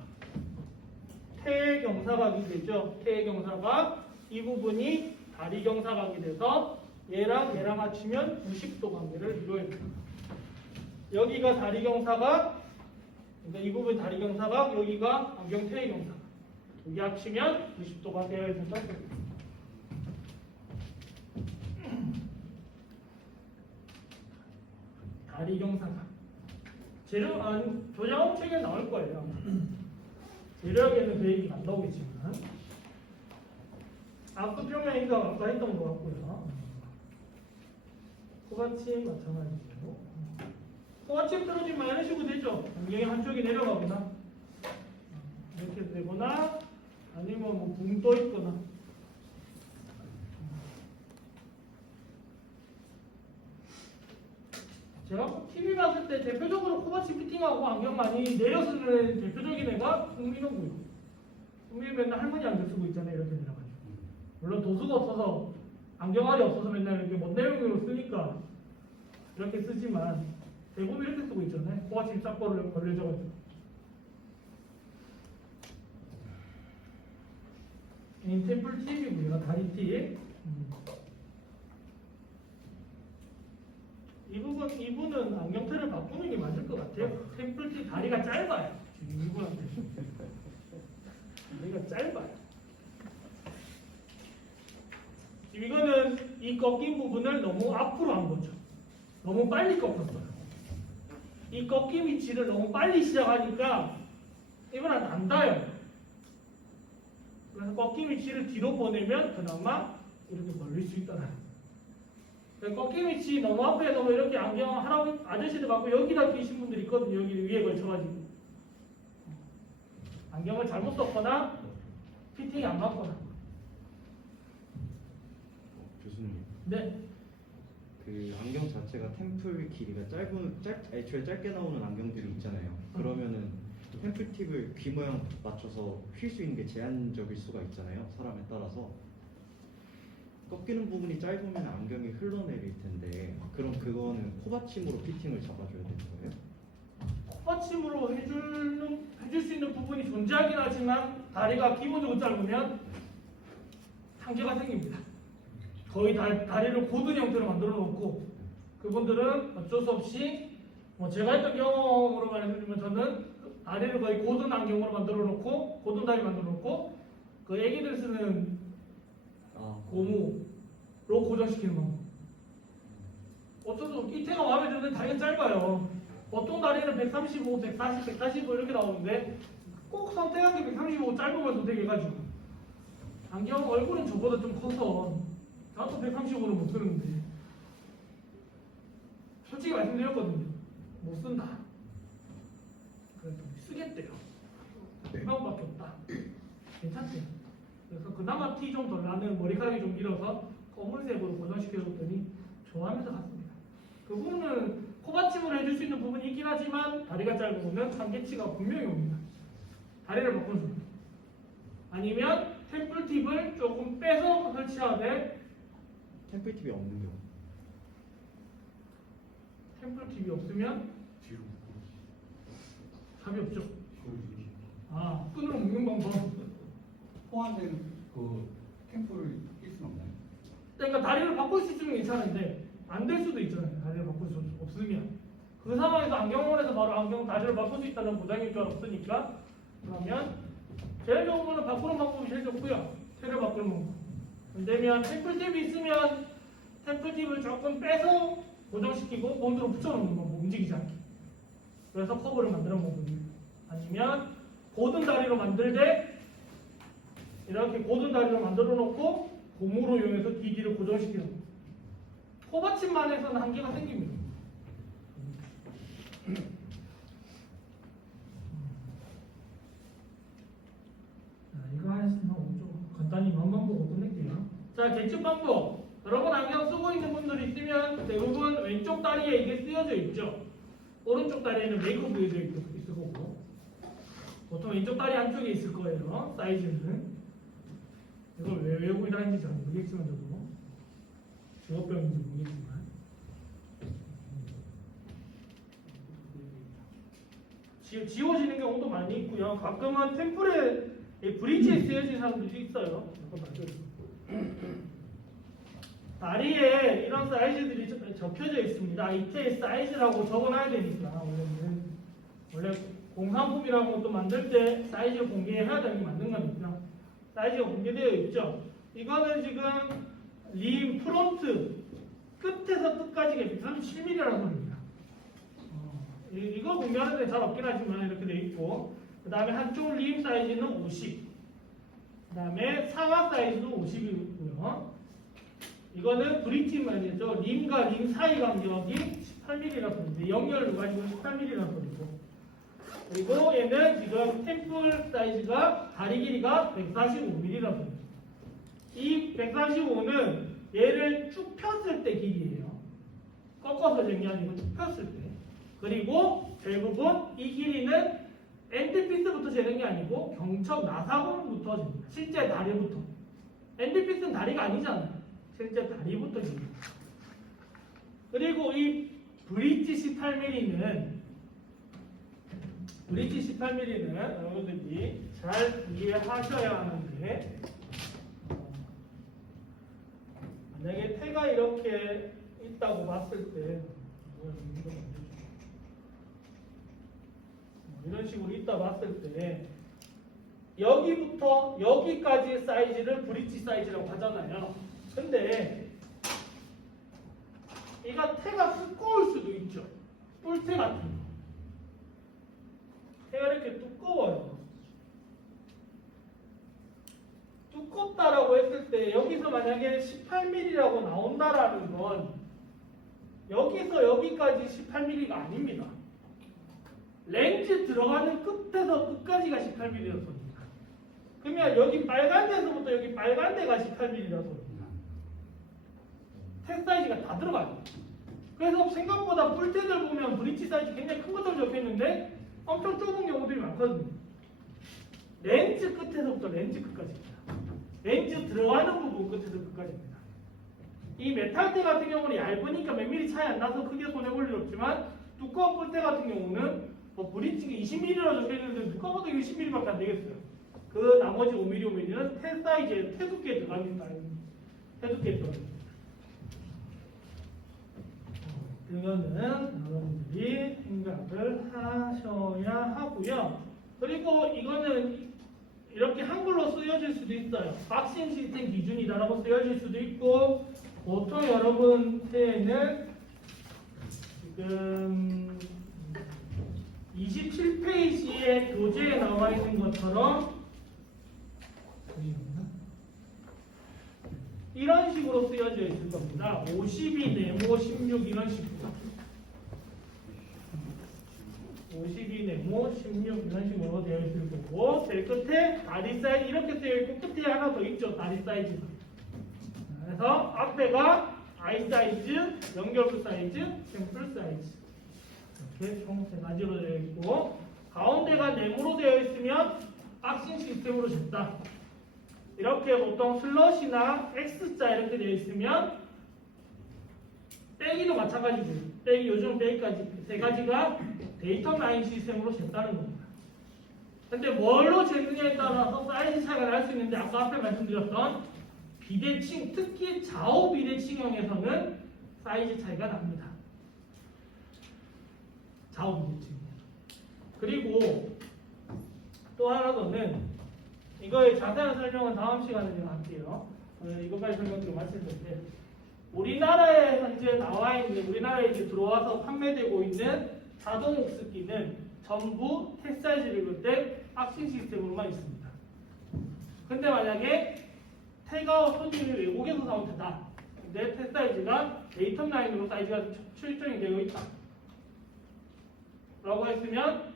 태경사각이 되죠. 태경사각 이 부분이 다리경사각이 돼서 얘랑 합치면 90도 관계를 이루어야 됩니다. 여기가 다리경사각, 그러니까 이 부분 다리경사각, 여기가 안경태경사각. 여기 합치면 90도가 되어야 된다. 다리경사각. 조장업 책에 나올 거예요. 재료학에는 그 얘기가 안 나오겠지만 앞부평면인가 아까 했던 것 같고요. 코받침 마찬가지고 코받침 떨어지면 이런 식으로 되죠. 안경이 한쪽이 내려가거나 이렇게 되거나 아니면 뭐 붕 떠 있거나 제가 TV 봤을 때 대표적으로 코받침 피팅하고 안경 많이 내려 쓰는 대표적인 애가 홍민호고요. 홍민호 맨날 할머니 안경 쓰고 있잖아요. 이렇게 내려가지고. 물론 도수가 없어서 안경알이 없어서 맨날 이렇게 멋내용으로 쓰니까 이렇게 쓰지만 대부분 이렇게 쓰고 있잖아요. 코받침 싹 벌려져가지고. 템플 팁이고요. 다리 팁. 이분은 안경테를 바꾸는 게 맞을 것 같아요. 템플팁 다리가 짧아요. 지금 이분한테 다리가 짧아요. 지금 이거는 이 꺾인 부분을 너무 앞으로 한 거죠. 너무 빨리 꺾었어요. 이 꺾임 위치를 너무 빨리 시작하니까 이분한테 안 닿아요. 그래서 꺾임 위치를 뒤로 보내면 그나마 이렇게 벌릴 수 있다는. 꺾임 위치 너무 앞에 너무 이렇게 안경 할아버지 아저씨들 갖고 여기다 끼신 분들이 있거든요. 여기 위에 걸쳐가지고 안경을 잘못 썼거나 피팅이 안 맞거나. 교수님. 네. 그 안경 자체가 템플 길이가 애초에 짧게 나오는 안경들이 있잖아요. 그러면은 템플 팁을 귀 모양 맞춰서 휠 수 있는 게 제한적일 수가 있잖아요. 사람에 따라서. 꺾이는 부분이 짧으면 안경이 흘러내릴 텐데 그럼 그거는 코받침으로 피팅을 잡아줘야 되는 거예요? 코받침으로 해줄 수 있는 부분이 존재하긴 하지만 다리가 기본적으로 짧으면 한계가 생깁니다. 거의 다리를 고든 형태로 만들어 놓고 그분들은 어쩔 수 없이 제가 했던 경험으로 말해드리면 저는 다리를 거의 고든 안경으로 만들어 놓고 고든 다리 만들어 놓고 그 애기들 쓰는 고무로 고정시키는 방법. 어쩔 수 없이 이태가 마음에 드는데 다리가 짧아요. 보통 다리는 135, 140, 145 이렇게 나오는데 꼭 선택한 게 135 짧은 걸 선택해가지고 안경 얼굴은 저보다 좀 커서 나도 135는 못 쓰는데 솔직히 말씀드렸거든요. 못 쓴다. 그래도 쓰겠대요. 그 방법밖에 없다. 괜찮대요. 그래서 그나마 티 좀 덜 나는 머리카락이 좀 길어서 검은색으로 고정시켜줬더니 좋아하면서 갔습니다. 그 부분은 코받침으로 해줄 수 있는 부분이 있긴 하지만 다리가 짧으면 한계치가 분명히 옵니다. 다리를 바꿔줍니다. 아니면 템플 팁을 조금 빼서 설치하되 템플 팁이 없는 경우. 템플 팁이 없으면 뒤로. 답이 없죠. 아, 끈으로 묶는 방법. 포함된 그 캠프를 낄 수는 없나요? 그러니까 다리를 바꿀 수 있으면 괜찮은데 안 될 수도 있잖아요. 다리를 바꿀 수 없으면 그 상황에서 안경원에서 바로 안경 다리를 바꿀 수 있다는 보장일 줄 없으니까 그러면 제일 좋은 거는 바꾸는 방법이 제일 좋고요. 테를 바꾸는 방법. 안 되면 템플팁이 있으면 템플팁을 조금 빼서 고정시키고 본드로 붙여놓는 방법, 움직이지 않게. 그래서 커브를 만드는 방법입니다. 아니면 고든 다리로 만들되 이렇게 고든 다리로 만들어 놓고 고무로 이용해서 기기를 고정시키는 거예요. 코받침만 해서는 한계가 생깁니다. 자, 이거 하였으면 좀 간단히 맛만 보고 끝낼게요. 자, 개측 방법. 여러분 안경 쓰고 있는 분들이 있으면 대부분 왼쪽 다리에 이게 쓰여져 있죠. 오른쪽 다리에는 메이크업 되어져 있을 거고 보통 왼쪽 다리 한쪽에 있을 거예요. 사이즈는. 이걸 왜 외우고 다니는지 잘 모르겠지만 저도 중어병인지 모르겠지만 지워지는 경우도 많이 있고요. 가끔은 템플에 브릿지에 쓰여진 사람들도 있어요. 다리에 이런 사이즈들이 적혀져 있습니다. 이때 사이즈라고 적어놔야 되니까 원래 공산품이라고 또 만들 때 사이즈를 공개해야 되는 게 맞는 거니까 사이즈가 공개되어 있죠. 이거는 지금 림 프론트 끝에서 끝까지가 137mm라는 소리입니다. 이거 공개하는 데 잘 없긴 하지만 이렇게 돼 있고 그 다음에 한쪽 림 사이즈는 50, 그 다음에 상하 사이즈도 50이고요. 이거는 브릿지 말이죠. 림과 림 사이 간격이 18mm라는 소리인데 연결로 가지고 18mm라는 소리고 그리고 얘는 지금 템플 사이즈가 다리 길이가 145mm라는 소리입니다. 이 145는 얘를 쭉 폈을 때 길이에요. 꺾어서 잰 게 아니고 쭉 폈을 때. 그리고 대부분 이 길이는 엔드피스부터 재는 게 아니고 경첩 나사근부터 잽니다. 실제 다리부터. 엔드피스는 다리가 아니잖아요. 실제 다리부터 잽니다. 그리고 이 브릿지 18mm는 여러분들이 잘 이해하셔야 하는데 만약에 태가 이렇게 있다고 봤을 때 이런 식으로 있다 봤을 때 여기부터 여기까지의 사이즈를 브릿지 사이즈라고 하잖아요. 근데 얘가 태가 두꺼울 수도 있죠. 뿔테 같은 거. 태가 이렇게 두꺼워요. 두껍다라고 했을 때 여기서 만약에 18mm라고 나온다라는 건 여기서 여기까지 18mm가 아닙니다. 렌즈 들어가는 끝에서 끝까지가 18mm라는 소리입니다. 그러면 여기 빨간 데서부터 여기 빨간 데가 18mm라는 소리입니다. 텍 사이즈가 다 들어가요. 그래서 생각보다 뿔테들 보면 브릿지 사이즈 굉장히 큰 것처럼 적혀있는데 엄청 좁은 경우들이 많거든요. 렌즈 끝에서부터 렌즈 끝까지입니다. 렌즈 들어가는 부분 끝에서 끝까지입니다. 이 메탈테 같은 경우는 얇으니까 몇 미리 차이 안 나서 크게 손해볼 일 없지만 두꺼운 뿔테 같은 경우는 브릿지가 20mm라고 적혀있는데 누가 봐도 20mm밖에 안 되겠어요. 그 나머지 5mm 테 사이즈에 테 두께 들어갑니다. 테 두께 들어갑니다. 그거는 여러분들이 생각을 하셔야 하고요. 그리고 이거는 이렇게 한글로 쓰여질 수도 있어요. 박싱 시스템 기준이다라고 쓰여질 수도 있고 보통 여러분 때에는 지금 27페이지에 교재에 나와 있는 것처럼 이런 식으로 쓰여져 있을 겁니다. 52, 네모, 16 이런 식으로 52, 네모, 16 이런 식으로 되어 있을 거고 제일 끝에 다리 사이즈 이렇게 쓰여 있고 끝에 하나 더 있죠. 다리 사이즈가. 그래서 앞에가 I 사이즈, 연결부 사이즈, 샘플 사이즈. 이렇게 총 세 가지로 되어 있고 가운데가 네모로 되어 있으면 박싱 시스템으로 쟀다. 이렇게 보통 슬롯이나 X자 이렇게 되어 있으면 빼기도 마찬가지고 빼기 요즘 빼기까지 세 가지가 데이터 라인 시스템으로 쟀다는 겁니다. 근데 뭘로 재느냐에 따라서 사이즈 차이가 날 수 있는데 아까 앞에 말씀드렸던 비대칭, 특히 좌우 비대칭형에서는 사이즈 차이가 납니다. 좌우 비대칭. 그리고 또 하나 더는 이거의 자세한 설명은 다음 시간에 제가 할게요. 이것까지 설명드리고 마칠 텐데 우리나라에 현재 나와 있는 우리나라에 이제 들어와서 판매되고 있는 자동 옥스기는 전부 텍 사이즈를 읽을 때 박싱 시스템으로만 있습니다. 근데 만약에 태가 손님이 외국에서 사온다. 근데 텍 사이즈가 데이터 라인으로 사이즈가 출정이 되어 있다. 라고 했으면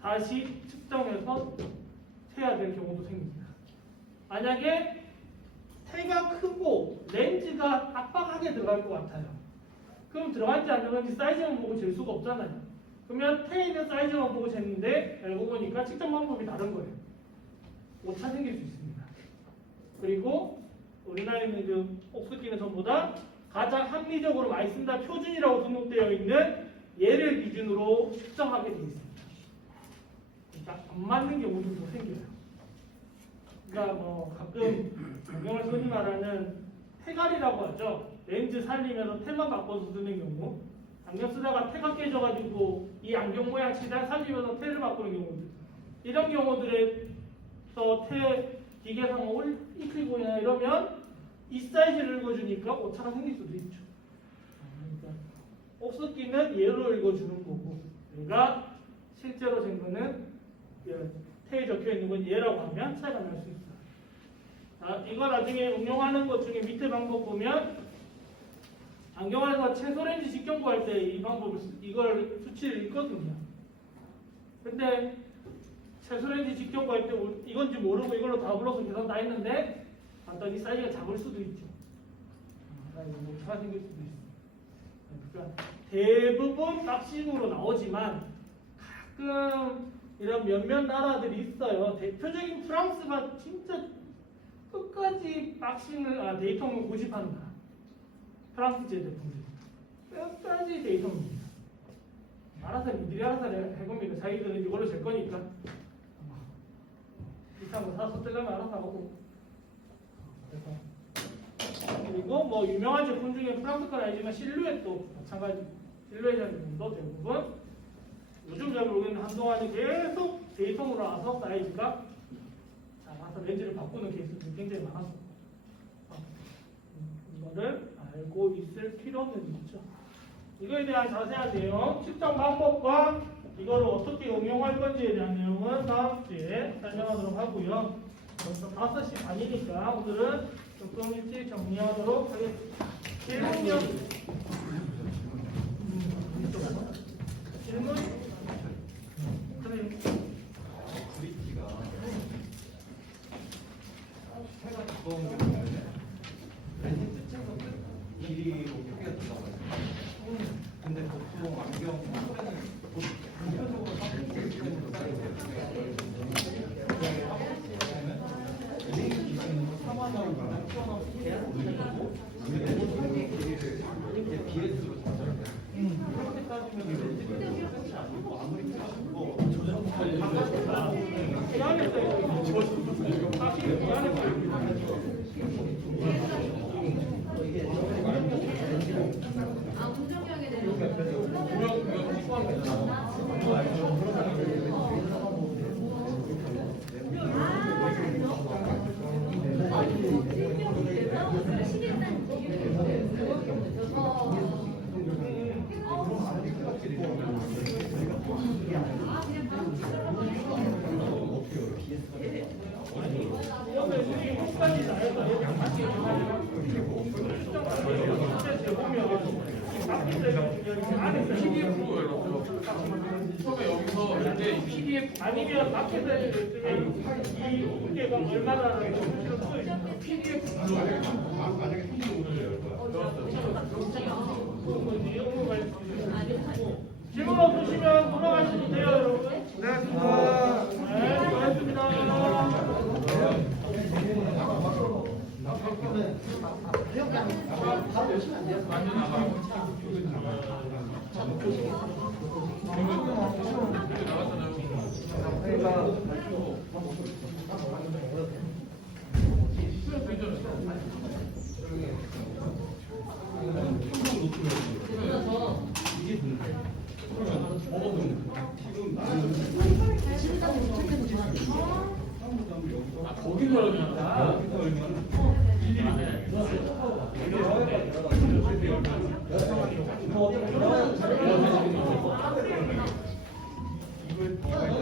다시 측정해서 세야 될 경우도 생깁니다. 만약에 태가 크고 렌즈가 빡빡하게 들어갈 것 같아요. 그럼 들어갈지 안 들어갈지 사이즈만 보고 잴 수가 없잖아요. 그러면 태에 있는 사이즈만 보고 쟀는데 알고 보니까 측정 방법이 다른 거예요. 오차 생길 수 있습니다. 그리고 우리나라에 있는 그 옥스기는 전부 다 가장 합리적으로 많이 쓴다 표준이라고 등록되어 있는 얘를 기준으로 측정하게 되어 있습니다. 그러니까 안 맞는 경우도 생겨요. 그러니까 뭐 가끔 안경을 흔히 말하는 태갈이라고 하죠. 렌즈 살리면서 태만 바꿔서 쓰는 경우. 안경 쓰다가 태가 깨져가지고 이 안경 모양 최대한 살리면서 태를 바꾸는 경우들. 이런 경우들에서 태 기계상을 익히고나 이러면 이 사이즈를 읽어주니까 오차가 생길 수도 있죠. 그러니까 옥스기는 얘로 읽어주는 거고 얘가 실제로 잰 거는 태에 적혀 있는 건 얘라고 하면 차이가 날 수 있어요. 자, 이거 나중에 응용하는 것 중에 밑에 방법 보면 안경에서 최소 렌즈 직경구할 때 이 방법을 이걸 수치를 읽거든요. 근데 최소 렌즈 직경구할 때 이건지 모르고 이걸로 다 불러서 계산 다 했는데 봤더니 사이즈가 작을 수도 있죠. 오차가 생길 수도 있어요. 그러니까 대부분 박싱으로 나오지만 가끔 이런 몇몇 나라들이 있어요. 대표적인 프랑스가 진짜 끝까지 박싱을 데이터를 고집하는 나라. 프랑스 제품들 끝까지 데이터입니다. 알아서 니들이 알아서 해봅니다. 자기들은 이걸로 잴 거니까 비싼 거 사서 쓰려면 알아서 하고. 그리고 뭐 유명한 제품 중에 프랑스 건 아니지만 실루엣도 마찬가지. 실루엣 제품도 대부분 요즘 잘 모르겠는데 한동안에 계속 데이터로 나와서 사이즈가 나와서 렌즈를 바꾸는 케이스들이 굉장히 많았어. 이거를 알고 있을 필요는 있죠. 이거에 대한 자세한 내용, 측정 방법과 이거를 어떻게 응용할 건지에 대한 내용은 다음 주에 설명하도록 하고요. 벌써 5시 반이니까 오늘은 조금 일찍 정리하도록 하겠습니다. 질문요? 질문? 그래요. 브릿지가 해가 가까운 경우에는 렌즈 끝에서 끝 길이로 크기가 된다고 했어요. 근데 보통 안경 평소에는 단편적으로 사진 시스템으로 렌즈 기준으로 4만원을 튀어나오고 렌즈 통의 길이를 BS로 잡잖아요. 그렇게 따지면 렌즈가 끝이 아니고 아무리 크고 운전하게 되는 처음에 여기서 이제 PDF 아니면 마켓에 이 무게가 얼마나 되는지 PDF 만약에 통일을 오늘 열 거야. 질문 없으시면 돌아가시면 돼요, 여러분. 네, 수고하셨습니다. 다 열심히 안 돼요. 거기서 열면 어,